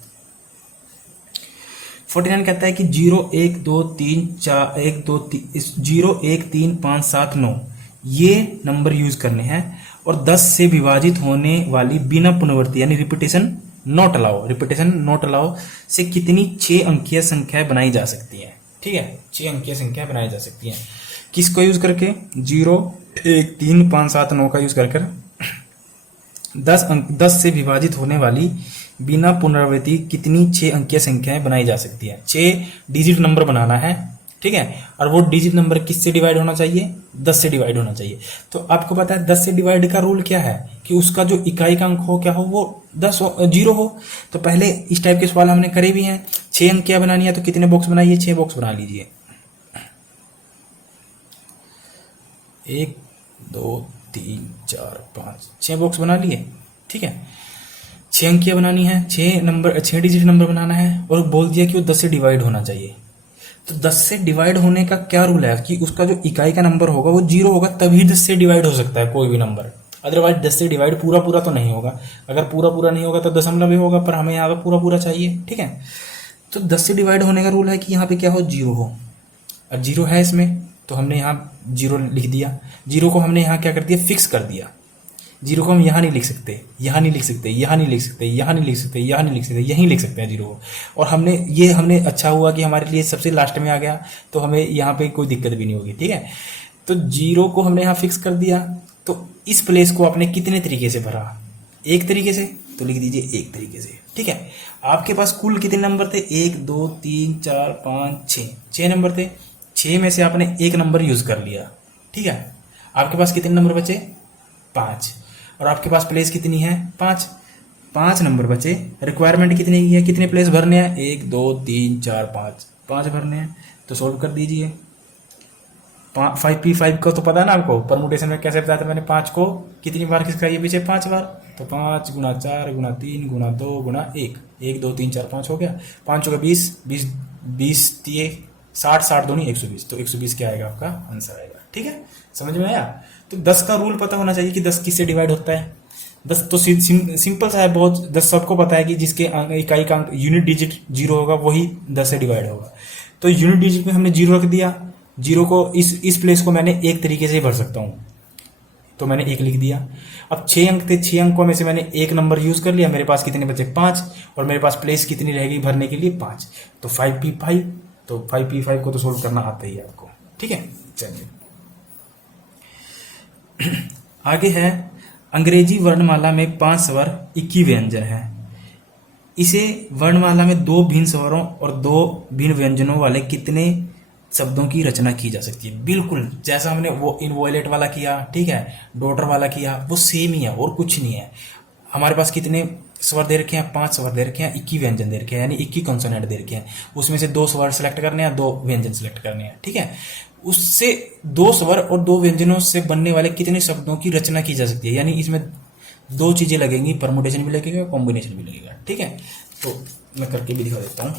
49 कहता है कि 0 1 2 3 4 1 2 3 0 1 3 5 7 9 ये नंबर यूज करने हैं और 10 से विभाजित होने वाली बिना पुनरावृत्ति यानी रिपीटेशन नॉट अलाउ से कितनी 6 अंकीय संख्याएं बनाई जा सकती हैं? ठीक है, 6 अंकीय संख्याएं बनाई जा सकती हैं किसको यूज करके? 0 1 3 5 7 9 का यूज कर 10 से विभाजित होने वाली बिना पुनरावृत्ति कितनी 6 अंकीय संख्याएं बनाई जा सकती है? 6 डिजिट नंबर बनाना है, ठीक है, और वो डिजिट नंबर किससे डिवाइड होना चाहिए? 10 से डिवाइड होना चाहिए। तो आपको पता है 10 से डिवाइड का रूल क्या है कि उसका जो इकाई का अंक हो क्या हो, वो 10 हो, 0 हो। तो पहले इस टाइप के सवाल हमने करे भी हैं। 6 अंकियां बनानी है तो कितने बॉक्स बनाइए? 6 बॉक्स बना लीजिए। 1 2 3 4 5 6 बॉक्स बना लिए। ठीक है, 6 अंकियां बनानी है, 6 डिजिट नंबर बनाना है और बोल दिया कि वो 10 से डिवाइड होना चाहिए। तो 10 से डिवाइड होने का क्या रूल है कि उसका जो इकाई का नंबर होगा वो 0 होगा, तभी 10 से डिवाइड हो सकता है कोई भी नंबर, अदरवाइज 10 से डिवाइड पूरा तो नहीं होगा। अगर पूरा नहीं होगा तो दशमलव ही होगा, पर हमें यहाँ पे पूरा चाहिए। ठीक है, तो 10 से डिवाइड होने का रूल है कि यहाँ पे क्या हो? 0 हो। अब 0 है इसमें तो हमने यहाँ 0 लिख दिया। 0 को हमने यहाँ क्या कर दिया? फिक्स कर दिया। 0 को हम यहाँ नहीं लिख सकते, यहाँ नहीं लिख सकते, यहाँ नहीं लिख सकते, यहाँ नहीं लिख सकते, यहाँ नहीं लिख सकते, यहीं लिख सकते हैं 0 को। और हमने अच्छा हुआ कि हमारे लिए सबसे लास्ट में आ गया, तो हमें यहाँ पे कोई दिक्कत भी नहीं होगी। ठीक है, तो 0 को हमने यहाँ फिक्स कर दिया। तो इस प्लेस को आपने कितने तरीके से भरा? एक तरीके से, तो लिख दीजिए एक तरीके से। ठीक है, आपके पास कुल कितने नंबर थे? 1 2 3 4 5 6 नंबर थे। 6 में से आपने एक नंबर यूज कर लिया। ठीक है, आपके पास कितने नंबर बचे? 5। और आपके पास प्लेस कितनी है? 5 नंबर बचे। रिक्वायरमेंट कितनी की है? कितने प्लेस भरने हैं? 1 2 3 4 5 भरने हैं। तो सोल्व कर दीजिए। 5p5 को तो पता है ना आपको, परमुटेशन में कैसे बताया था मैंने? 5 को कितनी बार किसका ये पीछे? 5 बार। तो 5 गुना 4 गुना 3 गुना 2 गुना 1, 1 2 3 4 5 हो गया। 5 होगा 20, 20 दिए 60, 60 दूनी 120, तो 120 क्या आएगा? आपका आंसर आएगा। ठीक है, समझ में आया? तो 10 का रूल पता होना चाहिए कि 10 किससे डिवाइड होता है। 10 तो सिंपल सा है बहुत। 10 सबको पता है कि जिसके इकाई का अंक यूनिट डिजिट 0 होगा वही 10 से डिवाइड होगा। तो यूनिट डिजिट में हमने 0 रख दिया। 0 को इस प्लेस को मैंने एक तरीके से ही भर सकता हूँ, तो मैंने 1 लिख दिया। अब 6 अंक थे, 6 अंकों में से मैंने एक नंबर यूज कर लिया। मेरे पास कितने बचे? 5। और मेरे पास प्लेस कितनी रहेगी भरने के लिए? 5। तो 5p5, तो 5p5 को तो सोल्व करना आता ही है आपको। ठीक है, चलिए आगे है। अंग्रेजी वर्णमाला में 5 स्वर 21 व्यंजन है। इसे वर्णमाला में 2 भिन्न स्वरों और 2 भिन्न व्यंजनों वाले कितने शब्दों की रचना की जा सकती है? बिल्कुल जैसा हमने वो इनवॉयलेट वाला किया, ठीक है, डॉटर वाला किया, वो सेम ही है और कुछ नहीं है। हमारे पास कितने स्वर दे रखे हैं? 5 स्वर दे रखे हैं, 21 व्यंजन दे रखे हैं, यानी 21 कॉन्सोनेंट दे रखे हैं। उसमें से 2 स्वर सेलेक्ट करने हैं, 2 व्यंजन सेलेक्ट करने हैं। ठीक है, उससे 2 स्वर और 2 व्यंजनों से बनने वाले कितने शब्दों की रचना की जा सकती है? यानी इसमें 2 चीजें लगेंगी, परमुटेशन भी लगेगा, कॉम्बिनेशन भी लगेगा। ठीक है, तो मैं करके भी दिखा देता हूं।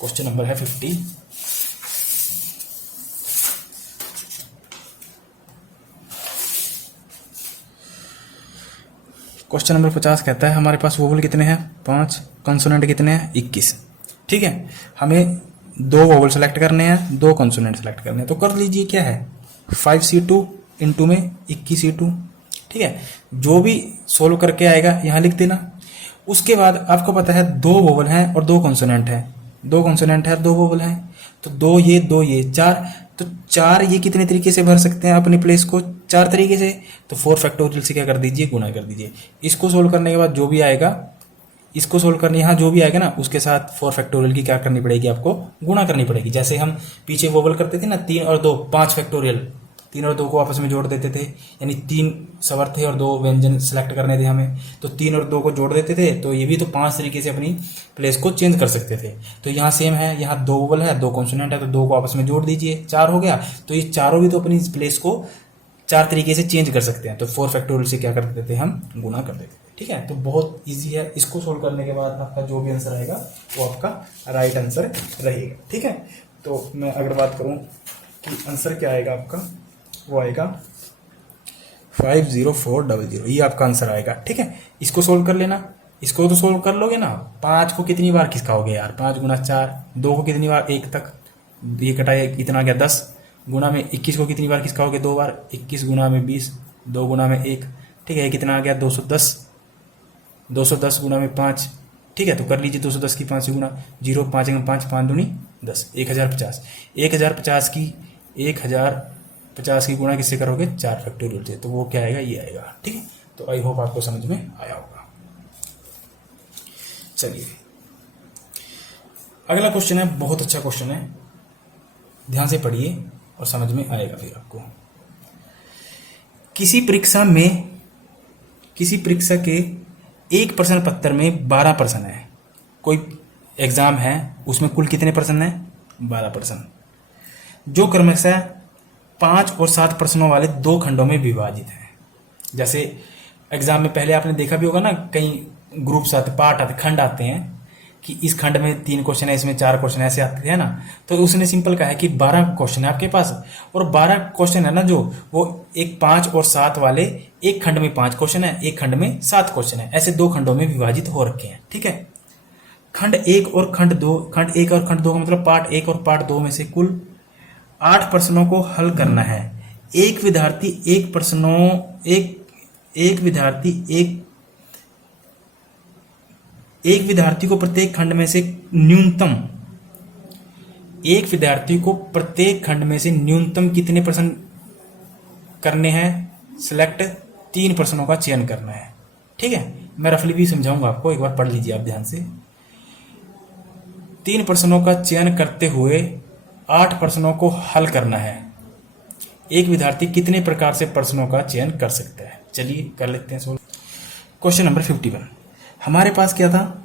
क्वेश्चन नंबर है 50। क्वेश्चन नंबर 50 कहता है हमारे पास वोवल कितने हैं? 5। कॉन्सोनेंट कितने हैं? 21। ठीक है, हमें 2 वोवल सेलेक्ट करने हैं, 2 कॉन्सोनेंट सेलेक्ट करने हैं। तो कर लीजिए, क्या है? 5c2 इंटू में 21c2 ठीक है, जो भी सोल्व करके आएगा यहाँ लिख देना। उसके बाद आपको पता है दो वोवल हैं और दो कॉन्सोनेंट है, दो कॉन्सोनेंट है और दो वोवल हैं, तो दो ये चार, तो चार ये कितने तरीके से भर सकते हैं अपने प्लेस को, चार तरीके से। तो 4 फैक्टोरियल से क्या कर दीजिए, गुना कर दीजिए। इसको सोल्व करने के बाद जो भी आएगा, इसको सोल्व करने यहाँ जो भी आएगा ना उसके साथ 4 फैक्टोरियल की क्या करनी पड़ेगी, आपको गुणा करनी पड़ेगी। जैसे हम पीछे वोवल करते थे ना 3 और 2 5 फैक्टोरियल, 3 और 2 को आपस में जोड़ देते थे, यानी 3 स्वर थे और 2 व्यंजन सेलेक्ट करने थे हमें, तो 3 और 2 को जोड़ देते थे। तो ये भी तो 5 तरीके से अपनी प्लेस को चेंज कर सकते थे। तो यहाँ सेम है, यहाँ 2 वोवल है 2 कॉन्सोनेंट है, तो 2 को आपस में जोड़ दीजिए, 4 हो गया। तो ये चारों भी तो अपनी प्लेस को 4 तरीके से चेंज कर सकते हैं। तो 4 फैक्टोरियल से क्या कर देते थे, हम गुणा कर देते थे। ठीक है, तो बहुत इजी है। इसको सोल्व करने के बाद आपका जो भी आंसर आएगा वो आपका राइट आंसर रहेगा। ठीक है, तो मैं अगर बात करूं कि आंसर क्या आएगा आपका, वो आएगा 50400, ये आपका आंसर आएगा। ठीक है, इसको सोल्व कर लेना, इसको तो सोल्व कर लोगे ना। 5 को कितनी बार खिसकाओगे यार, 5 गुना 4, 2 को कितनी बार 1 तक, ये कटाए इतना आ गया 10, गुना में 21 को कितनी बार खिसकाओगे, 2 बार, 21 गुना में 20, 2 गुना में 1। ठीक है, ये कितना आ गया 210, 210 गुना में 5। ठीक है, तो कर लीजिए 210 की 5 से गुना, 0 5 में 5, 5 दूनी 10, 1050। 1050 की गुणा किससे करोगे, 4 फैक्टोरियल से, तो वो क्या आएगा, ये आएगा। ठीक है, तो आई होप आपको समझ में आया होगा। चलिए अगला क्वेश्चन है, बहुत अच्छा क्वेश्चन है, ध्यान से पढ़िए और समझ में आएगा फिर आपको। किसी परीक्षा के एक प्रश्न पत्र में 12 प्रश्न है। कोई एग्जाम है उसमें कुल कितने प्रश्न है, 12 प्रश्न, जो क्रमशः 5 और 7 प्रश्नों वाले 2 खंडों में विभाजित हैं। जैसे एग्जाम में पहले आपने देखा भी होगा ना, कई ग्रुप्स आते, पार्ट आते, खंड आते हैं कि इस खंड में 3 क्वेश्चन है, इसमें 4 क्वेश्चन ऐसे आते हैं ना। तो उसने सिंपल कहा है कि 12 क्वेश्चन है आपके पास, और 12 क्वेश्चन है ना जो, वो एक 5 और 7 वाले, एक खंड में 5 क्वेश्चन है, एक खंड में 7 क्वेश्चन है, ऐसे 2 खंडों में विभाजित हो रखे हैं। ठीक है, खंड 1 और खंड 2, खंड 1 और खंड 2 का मतलब पार्ट 1 और पार्ट 2 में से कुल 8 प्रश्नों को हल करना है। एक विद्यार्थी को प्रत्येक खंड में से न्यूनतम कितने प्रश्न करने हैं, सिलेक्ट 3 प्रश्नों का चयन करना है। ठीक है, मैं रफली भी समझाऊंगा आपको, एक बार पढ़ लीजिए आप ध्यान से। 3 प्रश्नों का चयन करते हुए 8 प्रश्नों को हल करना है। एक विद्यार्थी कितने प्रकार से प्रश्नों का चयन कर सकता है, चलिए कर लेते हैं सोल्व। क्वेश्चन नंबर 51, हमारे पास क्या था,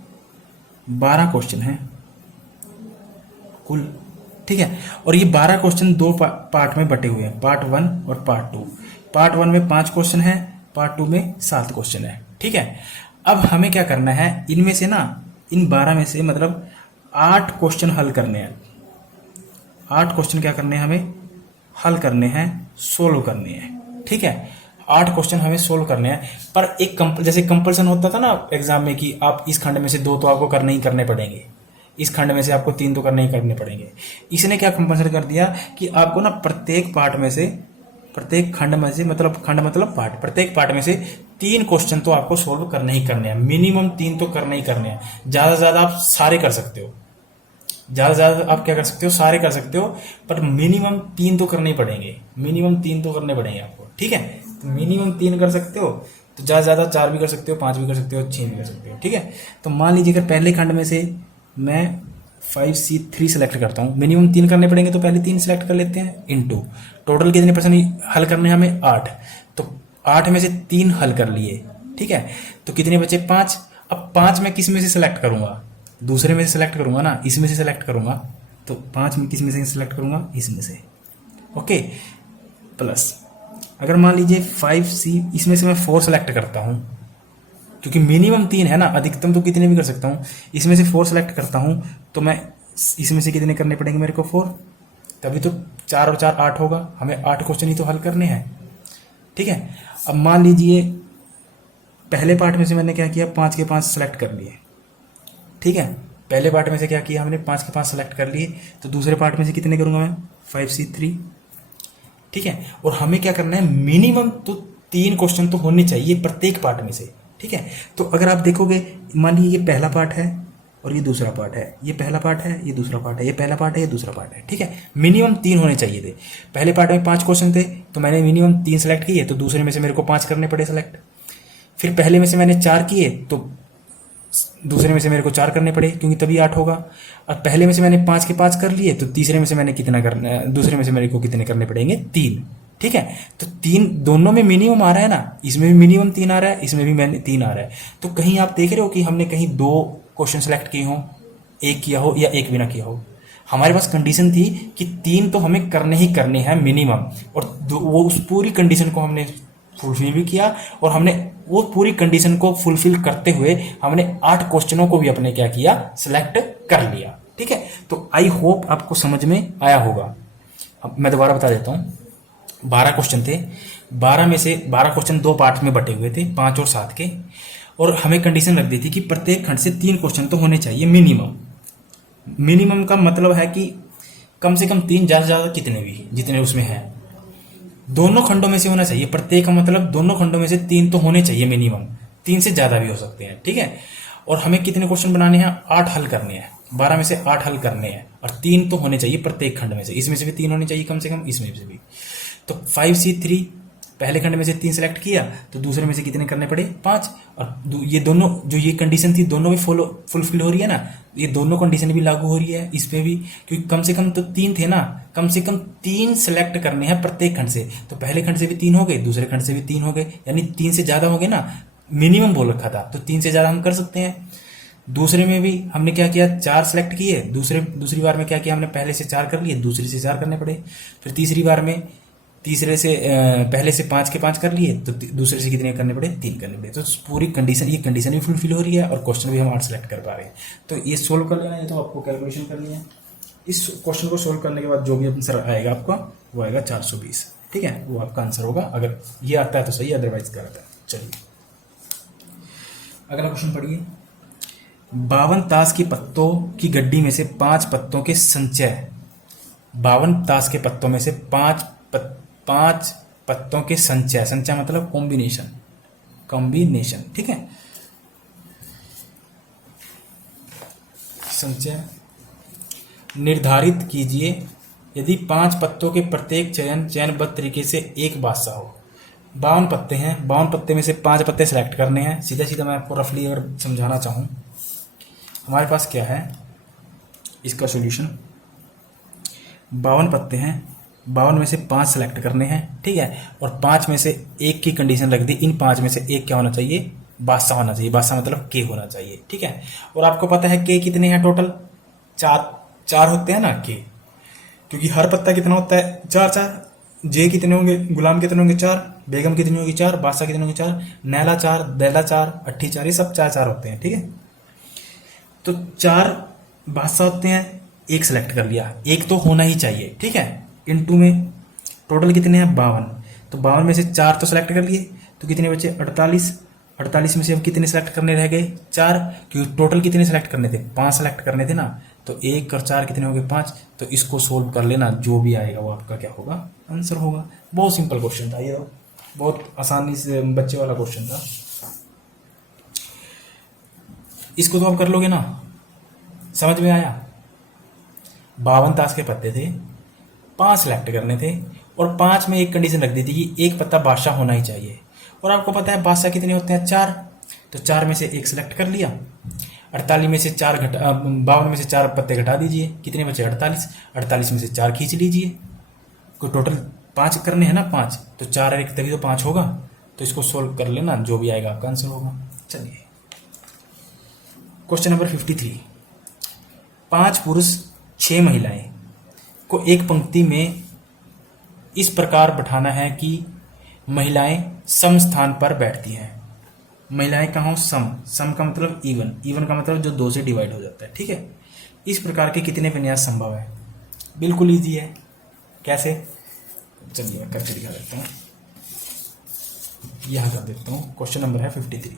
12 क्वेश्चन है कुल। ठीक है, और ये 12 क्वेश्चन 2 पार्ट में बटे हुए हैं, पार्ट 1 और पार्ट 2। पार्ट 1 में 5 क्वेश्चन है, पार्ट 2 में 7 क्वेश्चन है। ठीक है, अब हमें क्या करना है, इनमें से ना, इन 12 में से मतलब 8 क्वेश्चन हल करने हैं। 8 क्वेश्चन क्या करने हैं, हमें हल करने हैं, सोल्व करने हैं। ठीक है, 8 क्वेश्चन हमें सोल्व करने हैं। पर एक जैसे कंपल्सन होता था ना एग्जाम में कि आप इस खंड में से 2 तो आपको करने ही करने पड़ेंगे, इस खंड में से आपको 3 तो करने ही करने पड़ेंगे। इसने क्या कंपल्सन कर दिया कि आपको ना प्रत्येक खंड में से मतलब खंड मतलब पार्ट, प्रत्येक पार्ट में से 3 क्वेश्चन तो आपको सोल्व करने ही करने हैं, मिनिमम 3 तो करने ही करने हैं। ज्यादा से ज्यादा आप सारे कर सकते हो, ज्यादा से ज्यादा आप क्या कर सकते हो, सारे कर सकते हो, पर मिनिमम 3 तो करने ही पड़ेंगे, मिनिमम 3 तो करने पड़ेंगे आपको। ठीक है, तो मिनिमम 3 कर सकते हो, तो ज्यादा से ज्यादा 4 भी कर सकते हो, 5 भी कर सकते हो, 6 भी कर सकते हो। ठीक है, तो मान लीजिए अगर पहले खंड में से मैं 5C3 सेलेक्ट करता हूँ, मिनिमम 3 करने पड़ेंगे, तो पहले 3 सेलेक्ट कर लेते हैं, इनटू टोटल कितने प्रश्न हल करने हैं हमें, 8। तो 8 में से 3 हल कर लिए। ठीक है, तो कितने बचे, 5। अब 5 में किस में से सिलेक्ट करूंगा, दूसरे में से सिलेक्ट करूंगा ना, इसमें से सिलेक्ट करूंगा, तो 5 में किस में से सिलेक्ट करूंगा, इसमें से। ओके, प्लस अगर मान लीजिए 5C, इसमें से मैं 4 सेलेक्ट करता हूं, क्योंकि मिनिमम 3 है ना, अधिकतम तो कितने भी कर सकता हूं, इसमें से 4 सेलेक्ट करता हूं, तो मैं इसमें से कितने करने पड़ेंगे मेरे को, 4, तभी तो 4 और 4 8 होगा, हमें 8 क्वेश्चन ही तो हल करने हैं। ठीक है, अब मान लीजिए पहले पार्ट में से मैंने क्या किया, 5 के 5 सेलेक्ट कर लिए। ठीक है, पहले पार्ट में से क्या किया हमने, 5 के 5 सेलेक्ट कर लिए, तो दूसरे पार्ट में से कितने करूंगा मैं, 5C3। ठीक है, और हमें क्या करना है, मिनिमम तो 3 क्वेश्चन तो होने चाहिए प्रत्येक पार्ट में से, ठीक है। तो अगर आप देखोगे, मान लीजिए ये पहला पार्ट है और ये दूसरा पार्ट है, ये पहला पार्ट है, ये दूसरा पार्ट है, ये पहला पार्ट है, ये दूसरा पार्ट है, ठीक है। मिनिमम 3 होने चाहिए थे। पहले पार्ट में 5 क्वेश्चन थे तो मैंने मिनिमम 3 सेलेक्ट किए, तो दूसरे में से मेरे को 5 करने पड़े सेलेक्ट। फिर पहले में से मैंने 4 किए तो दूसरे में से मेरे को 4 करने पड़े, क्योंकि तभी 8 होगा। और पहले में से मैंने 5 के 5 कर लिए, तो तीसरे में से मैंने कितना करना, दूसरे में से मेरे को कितने करने पड़ेंगे, 3, ठीक है। तो 3 दोनों में मिनिमम आ रहा है ना, इसमें भी मिनिमम 3 आ रहा है, इसमें भी मैंने 3 आ रहा है। तो कहीं आप देख रहे हो कि हमने कहीं 2 क्वेश्चन सेलेक्ट किए हों, एक किया हो या एक भी ना किया हो। हमारे पास कंडीशन थी कि 3 तो हमें करने ही करने हैं मिनिमम, और वो उस पूरी कंडीशन को हमने फुलफिल भी किया, और हमने वो पूरी कंडीशन को फुलफिल करते हुए हमने 8 क्वेश्चनों को भी अपने क्या किया, सिलेक्ट कर लिया, ठीक है। तो आई होप आपको समझ में आया होगा। अब मैं दोबारा बता देता हूं। 12 क्वेश्चन थे, 12 में से 12 क्वेश्चन 2 पार्ट में बटे हुए थे, 5 और 7 के, और हमें कंडीशन रख दी थी कि प्रत्येक खंड से 3 क्वेश्चन तो होने चाहिए मिनिमम। मिनिमम का मतलब है कि कम से कम 3, ज्यादा से ज्यादा कितने भी, जितने उसमें हैं, दोनों खंडों में से होना चाहिए। प्रत्येक का मतलब दोनों खंडों में से 3 तो होने चाहिए मिनिमम, 3 से ज्यादा भी हो सकते हैं, ठीक है। और हमें कितने क्वेश्चन बनाने हैं, 8 हल करने हैं, 12 में से 8 हल करने हैं, और 3 तो होने चाहिए प्रत्येक खंड में से, इसमें से भी 3 होने चाहिए कम से कम, इसमें से भी। तो 5C3 पहले खंड में से 3 सेलेक्ट किया, तो दूसरे में से कितने करने पड़े, 5। और ये दोनों जो ये कंडीशन थी दोनों भी फुलफिल हो रही है ना, ये दोनों कंडीशन भी लागू हो रही है इस पे भी, क्योंकि कम से कम तो 3 थे ना, कम से कम 3 सेलेक्ट करने हैं प्रत्येक खंड से। तो पहले खंड से भी 3 हो गए, दूसरे खंड से भी 3 हो गए, यानी 3 से ज्यादा हो गए ना, मिनिमम बोल रखा था, तो 3 से ज्यादा हम कर सकते हैं। दूसरे में भी हमने क्या किया, 4 सेलेक्ट किए, दूसरी बार में क्या किया हमने, पहले से 4 कर लिए, दूसरी से 4 करने पड़े। फिर तीसरी बार में पहले से 5 के 5 कर लिए, तो दूसरे से कितने करने पड़े, 3 करने पड़े। तो पूरी कंडीशन, ये कंडीशन भी फुलफिल हो रही है, और क्वेश्चन भी हम 8 सेलेक्ट कर पा रहे हैं। तो ये सोल्व कर लेना है, तो आपको कैलकुलेशन करनी है। इस क्वेश्चन को सोल्व करने के बाद जो भी आंसर आएगा आपका, वो आएगा 420, ठीक है। वो आपका आंसर होगा, अगर ये आता है तो सही, अदरवाइज गलत है। चलिए अगला क्वेश्चन पढ़िए। 52 ताश की पत्तों की गड्डी में से 5 पत्तों के संचय, 52 ताश के पत्तों में से 5 पत्तों के संचय, संचय मतलब कॉम्बिनेशन, ठीक है। संचय निर्धारित कीजिए यदि 5 पत्तों के प्रत्येक चयनबद्ध तरीके से एक बादशाह हो। 52 पत्ते हैं, 52 पत्ते में से 5 पत्ते सेलेक्ट करने हैं। सीधा सीधा मैं आपको रफली अगर समझाना चाहूं, हमारे पास क्या है इसका सॉल्यूशन। 52 पत्ते हैं, 52 में से 5 सेलेक्ट करने हैं, ठीक है। और 5 में से एक की कंडीशन रख दी, इन 5 में से एक क्या होना चाहिए, बादशाह होना चाहिए। बादशाह मतलब के होना चाहिए, ठीक है। और आपको पता है के कितने हैं टोटल, 4 होते हैं ना के, क्योंकि हर पत्ता कितना होता है, 4। जे कितने होंगे, गुलाम कितने होंगे, 4। बेगम कितनी होगी, 4। बादशाह कितने होंगे, 4। नैला 4, दैला 4, अट्ठी 4, ये सब 4 होते हैं, ठीक है। तो 4 बादशाह होते हैं, एक सेलेक्ट कर लिया, एक तो होना ही चाहिए, ठीक है। इनटू में टोटल कितने हैं, 52। तो 52 में से 4 तो सेलेक्ट कर लिए, तो कितने बचे, 48। 48 में से अब कितने सेलेक्ट करने रह गए, 4, क्योंकि टोटल कितने सेलेक्ट करने थे, 5 सेलेक्ट करने थे ना। तो 1 और 4 कितने हो गए, 5। तो इसको सोल्व कर लेना, जो भी आएगा वो आपका क्या होगा, आंसर होगा। बहुत सिंपल क्वेश्चन था ये, तो बहुत आसानी से बच्चे वाला क्वेश्चन था। इसको तो आप कर लोगे ना, समझ में आया। 52 ताश के पत्ते थे, 5 सेलेक्ट करने थे, और 5 में एक कंडीशन रख दी थी कि एक पत्ता बादशाह होना ही चाहिए। और आपको पता है बादशाह कितने होते हैं, 4। तो 4 में से एक सेलेक्ट कर लिया। 48 में से 52 में से 4 पत्ते घटा दीजिए, कितने बचे, 48। 48 में से 4 खींच लीजिए, को टोटल 5 करने हैं ना, 5। तो 4 और 1 तभी तो 5 होगा। तो इसको सोल्व कर लेना, जो भी आएगा आपका आंसर होगा। चलिए क्वेश्चन नंबर 53। 5 पुरुष 6 महिलाएं को एक पंक्ति में इस प्रकार बैठाना है कि महिलाएं सम स्थान पर बैठती हैं। महिलाएं कहाँ हो, सम का मतलब इवन का मतलब जो 2 से डिवाइड हो जाता है, ठीक है। इस प्रकार के कितने विन्यास संभव है, बिल्कुल इजी है। कैसे, चलिए मैं करके दिखा देता हूँ। यहां कर देता हूँ, क्वेश्चन नंबर है 53।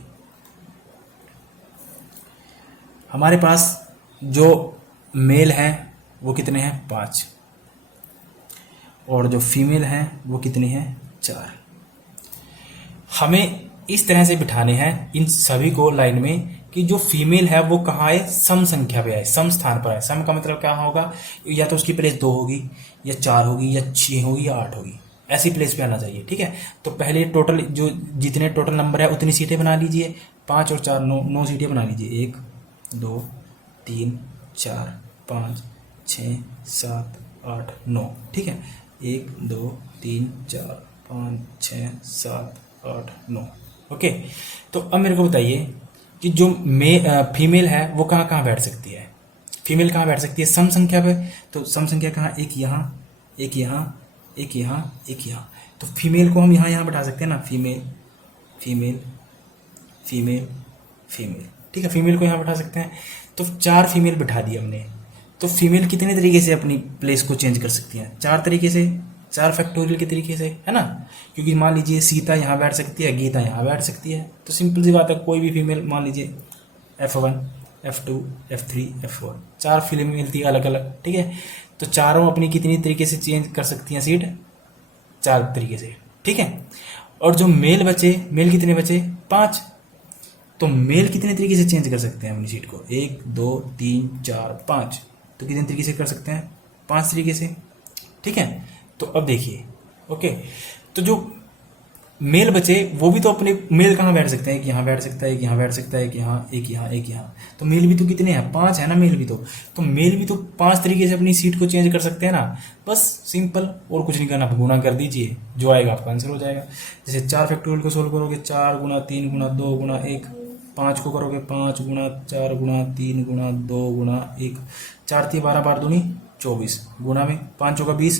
हमारे पास जो मेल हैं वो कितने हैं, 5, और जो फीमेल हैं वो कितनी हैं, 4। हमें इस तरह से बिठाने हैं इन सभी को लाइन में कि जो फीमेल है वो कहाँ आए, सम संख्या पे आए, सम स्थान पर आए। सम का मतलब क्या होगा, या तो उसकी प्लेस 2 होगी या 4 होगी या 6 होगी या 8 होगी, ऐसी प्लेस पे आना चाहिए। ठीक है, तो पहले टोटल जो जितने टोटल नंबर है उतनी सीटें बना लीजिए, 5 और 4 9 सीटें बना लीजिए। 1 2 3 4 5 6 7 8 9। ठीक है, 1 2 3 4 5 6 7 8 9। ओके, तो अब मेरे को बताइए कि जो फीमेल है वो कहाँ कहाँ बैठ सकती है। फीमेल कहाँ बैठ सकती है, सम संख्या पे। तो सम संख्या कहाँ, एक यहाँ एक यहाँ एक यहाँ एक यहाँ। तो फीमेल को हम यहाँ यहाँ बैठा सकते हैं ना, फीमेल फीमेल फीमेल फीमेल। ठीक है, फीमेल को यहाँ बैठा सकते हैं। तो 4 फीमेल बिठा दी हमने। तो फीमेल कितने तरीके से अपनी प्लेस को चेंज कर सकती हैं, 4 तरीके से, 4 फैक्टोरियल के तरीके से, है ना। क्योंकि मान लीजिए सीता यहाँ बैठ सकती है, गीता यहाँ बैठ सकती है, तो सिंपल सी बात है, कोई भी फीमेल मान लीजिए F1 F2 F3 F4, 4 female मिलती है अलग अलग। ठीक है, तो चारों अपनी कितनी तरीके से चेंज कर सकती हैं सीट, 4 तरीके से। ठीक है, और जो मेल बचे, मेल कितने बचे, 5। तो मेल कितने तरीके से चेंज कर सकते हैं अपनी सीट को, 1 2 3 4 5। तो कितने तरीके से कर सकते हैं, 5 तरीके से। ठीक है, तो अब देखिए, ओके, तो जो मेल बचे वो भी तो अपने, मेल कहाँ बैठ सकते हैं, एक यहाँ बैठ सकता है, एक यहाँ बैठ सकता है, एक यहाँ एक यहाँ एक यहाँ। तो मेल भी तो कितने हैं, 5 है ना मेल भी तो मेल भी तो 5 तरीके से अपनी सीट को चेंज कर सकते हैं ना। बस सिंपल, और कुछ नहीं करना, गुना कर दीजिए, जो आएगा आपका आंसर हो जाएगा। जैसे 4 फैक्टोरियल को सोल्व करोगे, 4 गुना 3 गुना 2 गुना 1। 5 को करोगे 5 गुना 4 गुना 3 गुना 2 गुना 1। 4 थी 12, 12 दूनी 24, गुना में 5 होगा 20,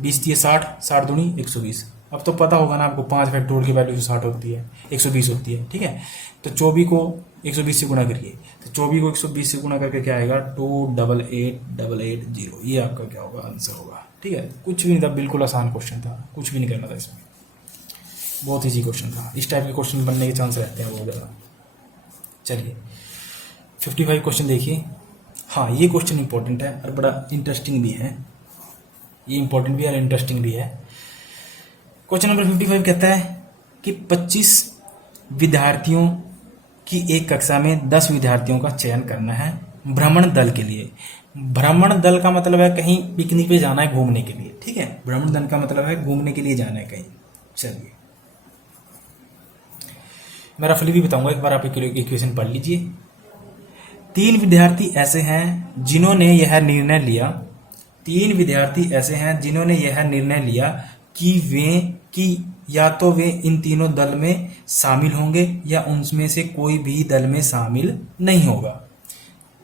20 थी 60, 60 दूनी 120। अब तो पता होगा ना आपको, 5 फैक्टोरियल की वैल्यू 60 होती है, 120 होती है। ठीक है, तो 24 को 120 से गुना करिए, तो 24 को 120 से गुना करके क्या आएगा, 288880। ये आपका क्या होगा, आंसर होगा। ठीक है, कुछ भी नहीं था, बिल्कुल आसान क्वेश्चन था, कुछ भी नहीं करना था इसमें, बहुत ईजी क्वेश्चन था। इस टाइप के क्वेश्चन बनने के चांस रहते हैं बहुत ज़्यादा। चलिए 55 क्वेश्चन देखिए। हाँ, ये क्वेश्चन इंपॉर्टेंट है और बड़ा इंटरेस्टिंग भी है, ये इंपॉर्टेंट भी है और इंटरेस्टिंग भी है। क्वेश्चन नंबर 55 कहता है कि 25 विद्यार्थियों की एक कक्षा में 10 विद्यार्थियों का चयन करना है भ्रमण दल के लिए। भ्रमण दल का मतलब है कहीं पिकनिक पे जाना है, घूमने के लिए। ठीक है, भ्रमण दल का मतलब है घूमने के लिए जाना है कहीं। चलिए मैं रफली भी बताऊंगा, एक बार आप इक्वेशन पढ़ लीजिए। 3 विद्यार्थी ऐसे हैं जिन्होंने यह निर्णय लिया, 3 विद्यार्थी ऐसे हैं जिन्होंने यह निर्णय लिया कि या तो वे इन तीनों दल में शामिल होंगे या उनमें से कोई भी दल में शामिल नहीं होगा।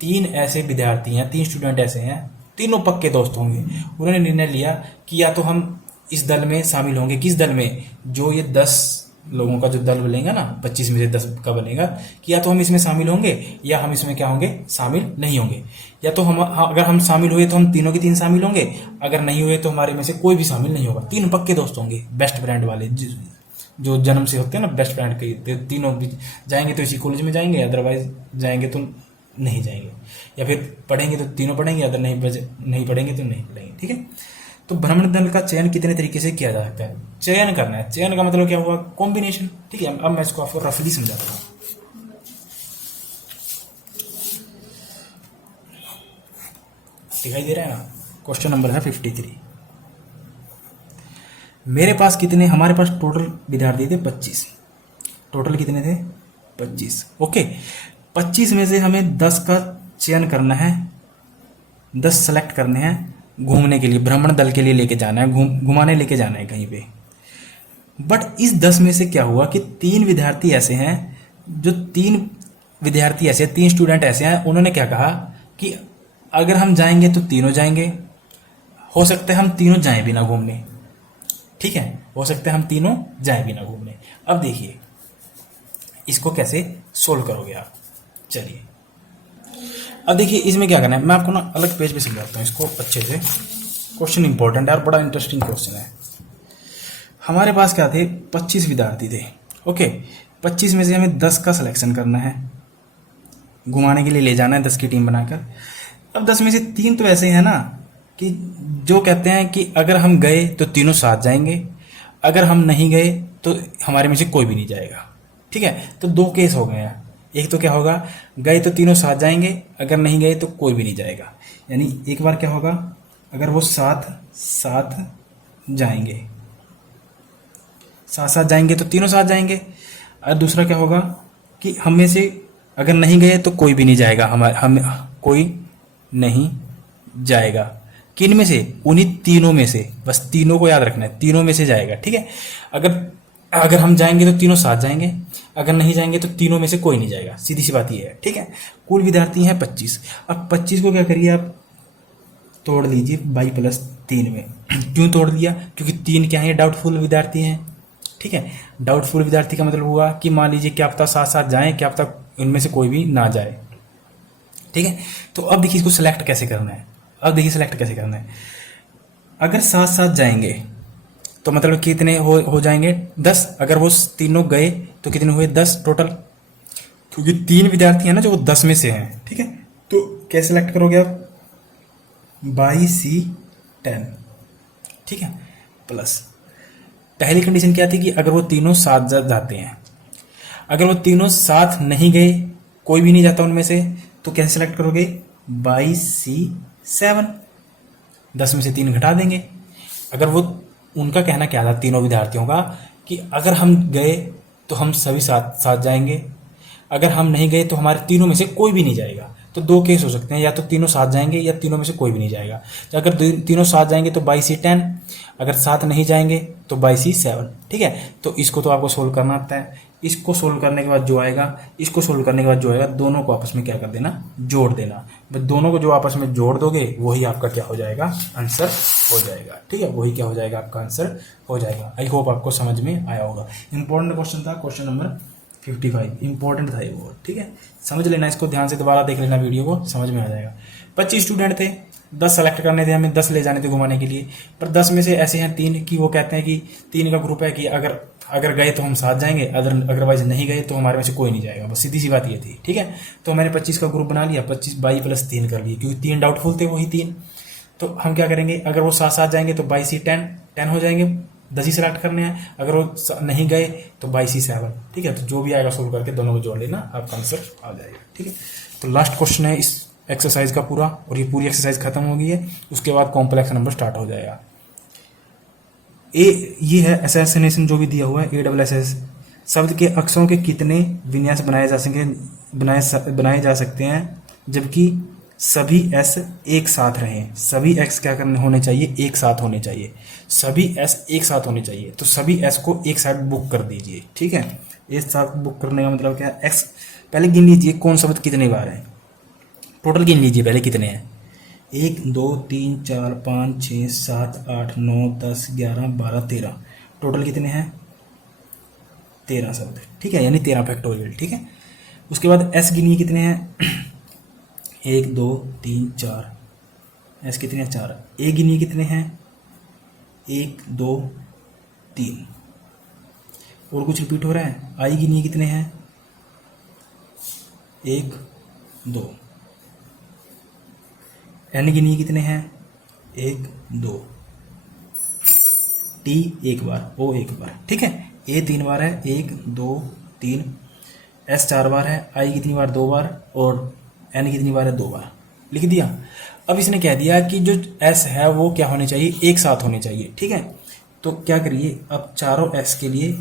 3 ऐसे विद्यार्थी हैं, 3 स्टूडेंट ऐसे हैं, तीनों पक्के दोस्त होंगे। उन्होंने निर्णय लिया कि या तो हम इस दल में शामिल होंगे, किस दल में, जो ये 10 लोगों का जो दल बनेगा ना, 25 में से 10 का बनेगा, कि या तो हम इसमें शामिल होंगे या हम इसमें क्या होंगे, शामिल नहीं होंगे। या तो हम, अगर हम शामिल हुए तो हम तीनों के 3 शामिल होंगे, अगर नहीं हुए तो हमारे में से कोई भी शामिल नहीं होगा। 3 पक्के दोस्त होंगे, बेस्ट फ्रेंड वाले, जो जन्म से होते हैं ना बेस्ट फ्रेंड के। तीनों भी जाएंगे तो इसी कॉलेज में जाएंगे, अदरवाइज जाएंगे तो नहीं जाएंगे, या फिर पढ़ेंगे तो तीनों पढ़ेंगे, अगर नहीं पढ़ेंगे तो नहीं पढ़ेंगे। ठीक है, तो भ्रमण दल का चयन कितने तरीके से किया जा सकता है, चयन करना है। चयन का मतलब क्या हुआ, कॉम्बिनेशन। ठीक है, अब मैं इसको आपको रफली समझाता हूँ। दिखाई दे रहा है ना, क्वेश्चन नंबर है 53। मेरे पास कितने, हमारे पास टोटल विद्यार्थी थे 25। टोटल कितने थे, 25। ओके, 25 में से हमें 10 का चयन करना है, 10 सेलेक्ट करने हैं घूमने के लिए, भ्रमण दल के लिए लेके जाना है, घुमाने लेके जाना है कहीं पे। बट इस 10 में से क्या हुआ कि 3 विद्यार्थी ऐसे हैं, जो 3 विद्यार्थी ऐसे, 3 स्टूडेंट ऐसे हैं, उन्होंने क्या कहा कि अगर हम जाएंगे तो तीनों जाएंगे, हो सकता है हम तीनों जाएं भी ना घूमने। ठीक है, हो सकता है हम तीनों जाएं भी ना घूमने। अब देखिए इसको कैसे सोल्व करोगे आप। चलिए अब देखिए इसमें क्या करना है, मैं आपको ना अलग पेज पे समझाता हूँ इसको अच्छे से। क्वेश्चन इंपॉर्टेंट है और बड़ा इंटरेस्टिंग क्वेश्चन है। हमारे पास क्या थे, 25 विद्यार्थी थे। ओके, 25 में से हमें 10 का सिलेक्शन करना है, घुमाने के लिए ले जाना है 10 की टीम बनाकर। अब 10 में से 3 तो ऐसे हैं ना कि जो कहते हैं कि अगर हम गए तो तीनों साथ जाएंगे, अगर हम नहीं गए तो हमारे में से कोई भी नहीं जाएगा। ठीक है, तो दो केस हो गए हैं। एक तो क्या होगा, गए तो तीनों साथ जाएंगे, अगर नहीं गए तो कोई भी नहीं जाएगा। यानी एक बार क्या होगा, अगर वो साथ साथ जाएंगे, साथ साथ जाएंगे तो तीनों साथ जाएंगे। और दूसरा क्या होगा कि हम में से अगर नहीं गए तो कोई भी नहीं जाएगा, हम कोई नहीं जाएगा। किन में से, उन्हीं तीनों में से, बस तीनों को याद रखना है, तीनों में से जाएगा। ठीक है, अगर अगर हम जाएंगे तो तीनों साथ जाएंगे, अगर नहीं जाएंगे तो तीनों में से कोई नहीं जाएगा। सीधी सी बात ये है। ठीक है, कुल विद्यार्थी हैं 25। अब 25 को क्या करिए आप, तोड़ लीजिए 22+3 में। क्यों तोड़ दिया, क्योंकि 3 क्या है, डाउटफुल विद्यार्थी हैं। ठीक है, डाउटफुल विद्यार्थी का मतलब हुआ कि मान लीजिए क्या पता साथ साथ जाएं, क्या पता इनमें से कोई भी ना जाए। ठीक है, तो अब देखिए इसको सिलेक्ट कैसे करना है। अब देखिए सिलेक्ट कैसे करना है। अगर साथ साथ जाएंगे तो मतलब कितने हो जाएंगे, 10। अगर वो तीनों गए तो कितने हुए, 10 टोटल, क्योंकि 3 विद्यार्थी हैं ना जो वो 10 में से हैं। ठीक है, तो कैसे सिलेक्ट करोगे आप, बाई सी 10। ठीक है, प्लस पहली कंडीशन क्या थी कि अगर वो तीनों साथ जाते हैं। अगर वो तीनों साथ नहीं गए, कोई भी नहीं जाता उनमें से, तो कैसे सिलेक्ट करोगे, बाई सी 7। 10 में से 3 घटा देंगे। अगर वो, उनका कहना क्या था तीनों विद्यार्थियों का, कि अगर हम गए तो हम सभी साथ साथ जाएंगे, अगर हम नहीं गए तो हमारे तीनों में से कोई भी नहीं जाएगा। तो दो केस हो सकते हैं, या तो तीनों साथ जाएंगे या तीनों में से कोई भी नहीं जाएगा। तो अगर तीनों साथ जाएंगे तो बाई सी 10, अगर साथ नहीं जाएंगे तो बाई सी 7। ठीक है, तो इसको तो आपको सोल्व करना आता है। इसको सोल्व करने के बाद जो आएगा, इसको सोल्व करने के बाद जो आएगा, दोनों को आपस में क्या कर देना, जोड़ देना। बस दोनों को जो आपस में जोड़ दोगे वही आपका क्या हो जाएगा, आंसर हो जाएगा। ठीक है, वही क्या हो जाएगा, आपका आंसर हो जाएगा। आई होप आपको समझ में आया होगा। इंपॉर्टेंट क्वेश्चन था, क्वेश्चन नंबर 55 इंपॉर्टेंट था ये वो। ठीक है, समझ लेना इसको, ध्यान से दोबारा देख लेना वीडियो को, समझ में आ जाएगा। 25 स्टूडेंट थे, 10 सेलेक्ट करने थे हमें, 10 ले जाने थे घुमाने के लिए। पर 10 में से ऐसे हैं 3 कि वो कहते हैं कि 3 का ग्रुप है कि अगर गए तो हम साथ जाएंगे, अदरवाइज नहीं गए तो हमारे में से कोई नहीं जाएगा। बस सीधी सी बात ये थी। ठीक है, तो मैंने 25 का ग्रुप बना लिया, 25 22+3 कर लिए, क्योंकि 3 डाउटफुल थे, वही 3। तो हम क्या करेंगे, अगर वो साथ साथ जाएंगे तो बाई सी 10 हो जाएंगे, 10 ही सेलेक्ट करने हैं। अगर वो नहीं गए तो बाई सी 7। ठीक है, तो जो भी आएगा सोल्व करके दोनों को जोड़ लेना, आपका आंसर आ जाएगा। ठीक है, तो लास्ट क्वेश्चन है इस एक्सरसाइज का पूरा, और ये पूरी एक्सरसाइज खत्म हो गई है। उसके बाद कॉम्प्लेक्स नंबर स्टार्ट हो जाएगा। ये है असैसिनेशन जो भी दिया हुआ है, ASS शब्द के अक्षरों के कितने विन्यास बनाए जा सकते हैं जबकि सभी S एक साथ रहें। सभी X क्या करने होने चाहिए, एक साथ होने चाहिए। सभी S एक साथ होने चाहिए, तो सभी S को एक साथ बुक कर दीजिए। ठीक है, एक साथ बुक करने का मतलब क्या है, X पहले गिन लीजिए कौन शब्द कितने बार है, टोटल गिन लीजिए पहले कितने हैं। 1 2 3 4 5 6 7 8 9 10 11 12 13, टोटल कितने हैं, 13 शब्द। ठीक है, यानी 13 फैक्टोरियल। ठीक है, उसके बाद S गिनिए कितने हैं, 1 2 3 4, S कितने हैं, 4। A गिनिए कितने हैं, 1 2 3। और कुछ रिपीट हो रहा है, I गिनिए कितने हैं, 1 2। N गिनिए कितने हैं, 1 2। T एक बार, O एक बार। ठीक है, A 3 बार है, 1 2 3। S 4 बार है, I कितनी बार, 2 बार, और N कितनी बार है, 2 बार। लिख दिया। अब इसने कह दिया कि जो S है वो क्या होने चाहिए, एक साथ होने चाहिए। ठीक है, तो क्या करिए, अब चारों S के लिए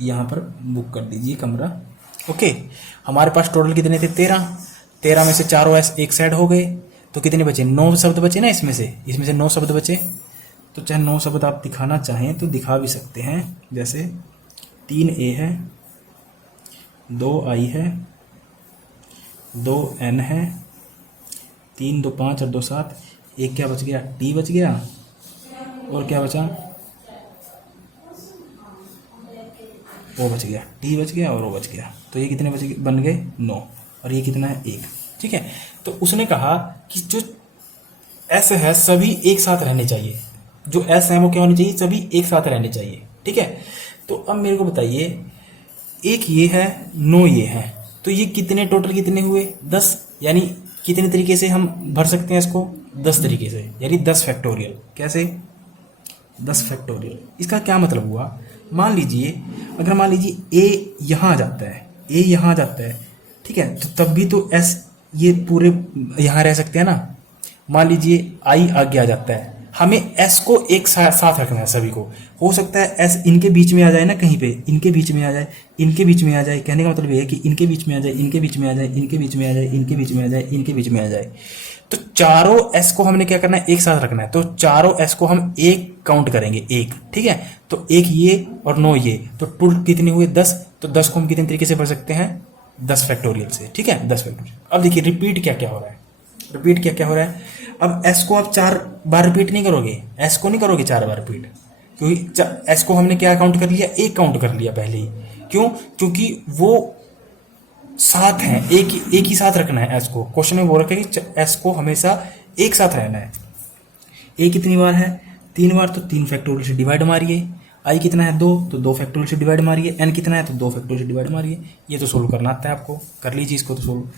यहाँ पर बुक कर दीजिए कमरा। ओके, हमारे पास टोटल कितने थे, 13 में से चारों S एक साइड हो गए, तो कितने बचे, 9 शब्द बचे ना इसमें से 9 शब्द बचे। तो चाहे 9 शब्द आप दिखाना चाहें तो दिखा भी सकते हैं, जैसे 3 A है, 2 I है, 2 N है, 3 2 5 और 2 7। एक क्या बच गया, T बच गया, और क्या बचा, O बच गया। T बच गया और O बच गया। तो ये कितने बन गए, 9, और ये कितना है, 1। ठीक है, तो उसने कहा कि जो S है सभी एक साथ रहने चाहिए। जो S है वो क्या होनी चाहिए, सभी एक साथ रहने चाहिए। ठीक है, तो अब मेरे को बताइए, एक ये है, 9 ये है, तो ये कितने टोटल कितने हुए, 10। यानी कितने तरीके से हम भर सकते हैं इसको, 10 तरीके से, यानी 10 फैक्टोरियल। कैसे, 10 फैक्टोरियल। इसका क्या मतलब हुआ, मान लीजिए अगर मान लीजिए ए यहाँ आ जाता है, ए यहाँ आ जाता है, ठीक है, तो तब भी तो एस ये पूरे यहाँ रह सकते हैं ना। मान लीजिए आई आगे आ जाता है, हमें एस को एक साथ रखना है सभी को। हो सकता है एस इनके बीच में आ जाए ना, कहीं पे इनके बीच में आ जाए, इनके बीच में आ जाए। कहने का मतलब ये है कि इनके बीच में आ जाए, इनके बीच में आ जाए, इनके बीच में आ जाए, इनके बीच में आ जाए, इनके बीच में आ जाए। तो चारों एस को हमने क्या करना है, एक साथ रखना है। तो चारों एस को हम एक काउंट करेंगे, एक, ठीक है। तो एक ये और 9 ये, तो टोटल कितने हुए 10। तो 10 को हम कितने तरीके से भर सकते हैं, 10 फैक्टोरियल से, ठीक है, 10 फैक्टोरियल। अब देखिए रिपीट क्या क्या हो रहा है, रिपीट क्या क्या हो रहा है। अब एस को आप 4 बार रिपीट नहीं करोगे, एस को नहीं करोगे 4 बार रिपीट, क्योंकि एस को हमने क्या काउंट कर लिया, एक काउंट कर लिया पहले ही। क्यों, क्योंकि वो साथ हैं, एक ही साथ रखना है एस को। क्वेश्चन में बोल रखा है कि एस को हमेशा एक साथ रहना है। ए कितनी बार है, 3 बार, तो 3 फैक्टोरियल से डिवाइड मारिए। आई कितना है 2, तो 2 फैक्टोरियल से डिवाइड मारिए। एन कितना है, तो 2 फैक्टोरियल से डिवाइड मारिए। ये तो सोल्व करना आता है आपको, कर लीजिए इसको तो सोल्व।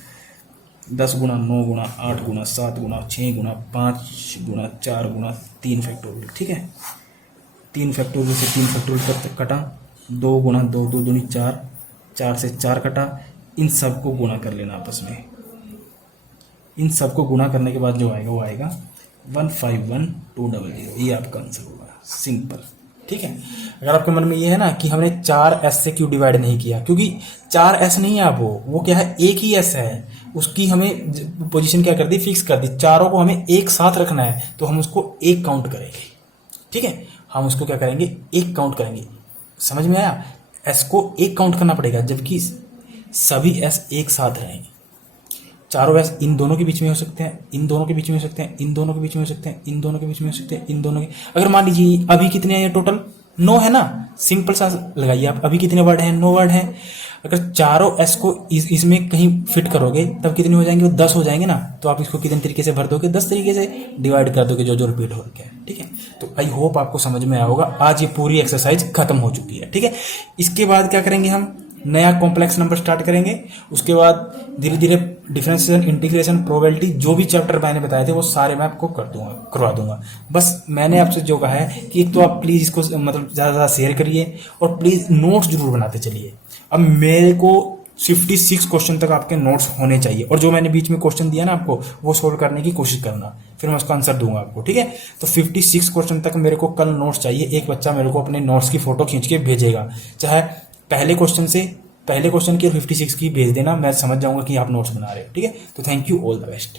10 गुना 9 गुना 8 गुना 7 गुना 6 गुना 5 गुना 4 गुना 3 फैक्टोरियल, ठीक है। 3 फैक्टोरियल से 3 फैक्टोरियल तक कटा, 2 गुना 2 2 दूनी 4, 4 से 4 कटा। इन सब को गुणा कर लेना आपस में। इन सब को गुणा करने के बाद जो आएगा वो आएगा 151200। ये आपका आंसर होगा, सिंपल, ठीक है। अगर आपके मन में ये है ना कि हमने 4 एस से क्यों डिवाइड नहीं किया, क्योंकि 4 एस नहीं है, आप वो क्या है, एक ही एस है। उसकी हमें पोजीशन क्या कर दी, फिक्स कर दी। चारों को हमें एक साथ रखना है, तो हम उसको एक काउंट करेंगे, ठीक है। हम उसको क्या करेंगे, एक काउंट करेंगे। समझ में आया, एस को एक काउंट करना पड़ेगा, जबकि सभी एस एक साथ रहेंगे। चारों एस इन दोनों के बीच में हो सकते हैं, इन दोनों के बीच में हो सकते हैं, इन दोनों के बीच में हो सकते हैं, इन दोनों के बीच में हो सकते हैं, इन दोनों के। अगर मान लीजिए अभी कितने हैं ये टोटल, 9 है ना, सिंपल सा लगाइए आप, अभी कितने वर्ड हैं, 9 वर्ड हैं। अगर चारों एस को इसमें कहीं फिट करोगे तब कितने हो जाएंगे, वो 10 हो जाएंगे ना। तो आप इसको कितने तरीके से भर दोगे, 10 तरीके से डिवाइड कर दोगे, जो जो रिपीट हो रखे हैं, ठीक है। तो आई होप आपको समझ में आया होगा। आज ये पूरी एक्सरसाइज खत्म हो चुकी है, ठीक है। इसके बाद क्या करेंगे, हम नया कॉम्प्लेक्स नंबर स्टार्ट करेंगे। उसके बाद धीरे धीरे डिफरेंशिएशन, इंटीग्रेशन, प्रोबेबिलिटी, जो भी चैप्टर मैंने बताए थे वो सारे मैं आपको करवा दूंगा। बस मैंने आपसे जो कहा है कि एक तो आप प्लीज इसको मतलब ज़्यादा ज़्यादा शेयर करिए और प्लीज नोट्स जरूर बनाते चलिए। अब मेरे को 56 क्वेश्चन तक आपके नोट्स होने चाहिए, और जो मैंने बीच में क्वेश्चन दिया ना आपको, वो सोल्व करने की कोशिश करना, फिर मैं उसका आंसर दूंगा आपको, ठीक है। तो 56 क्वेश्चन तक मेरे को कल नोट्स चाहिए। एक बच्चा मेरे को अपने नोट्स की फोटो खींच के भेजेगा, चाहे पहले क्वेश्चन की 56 की भेज देना, मैं समझ जाऊंगा कि आप नोट्स बना रहे हो, ठीक है। तो thank you, all the best.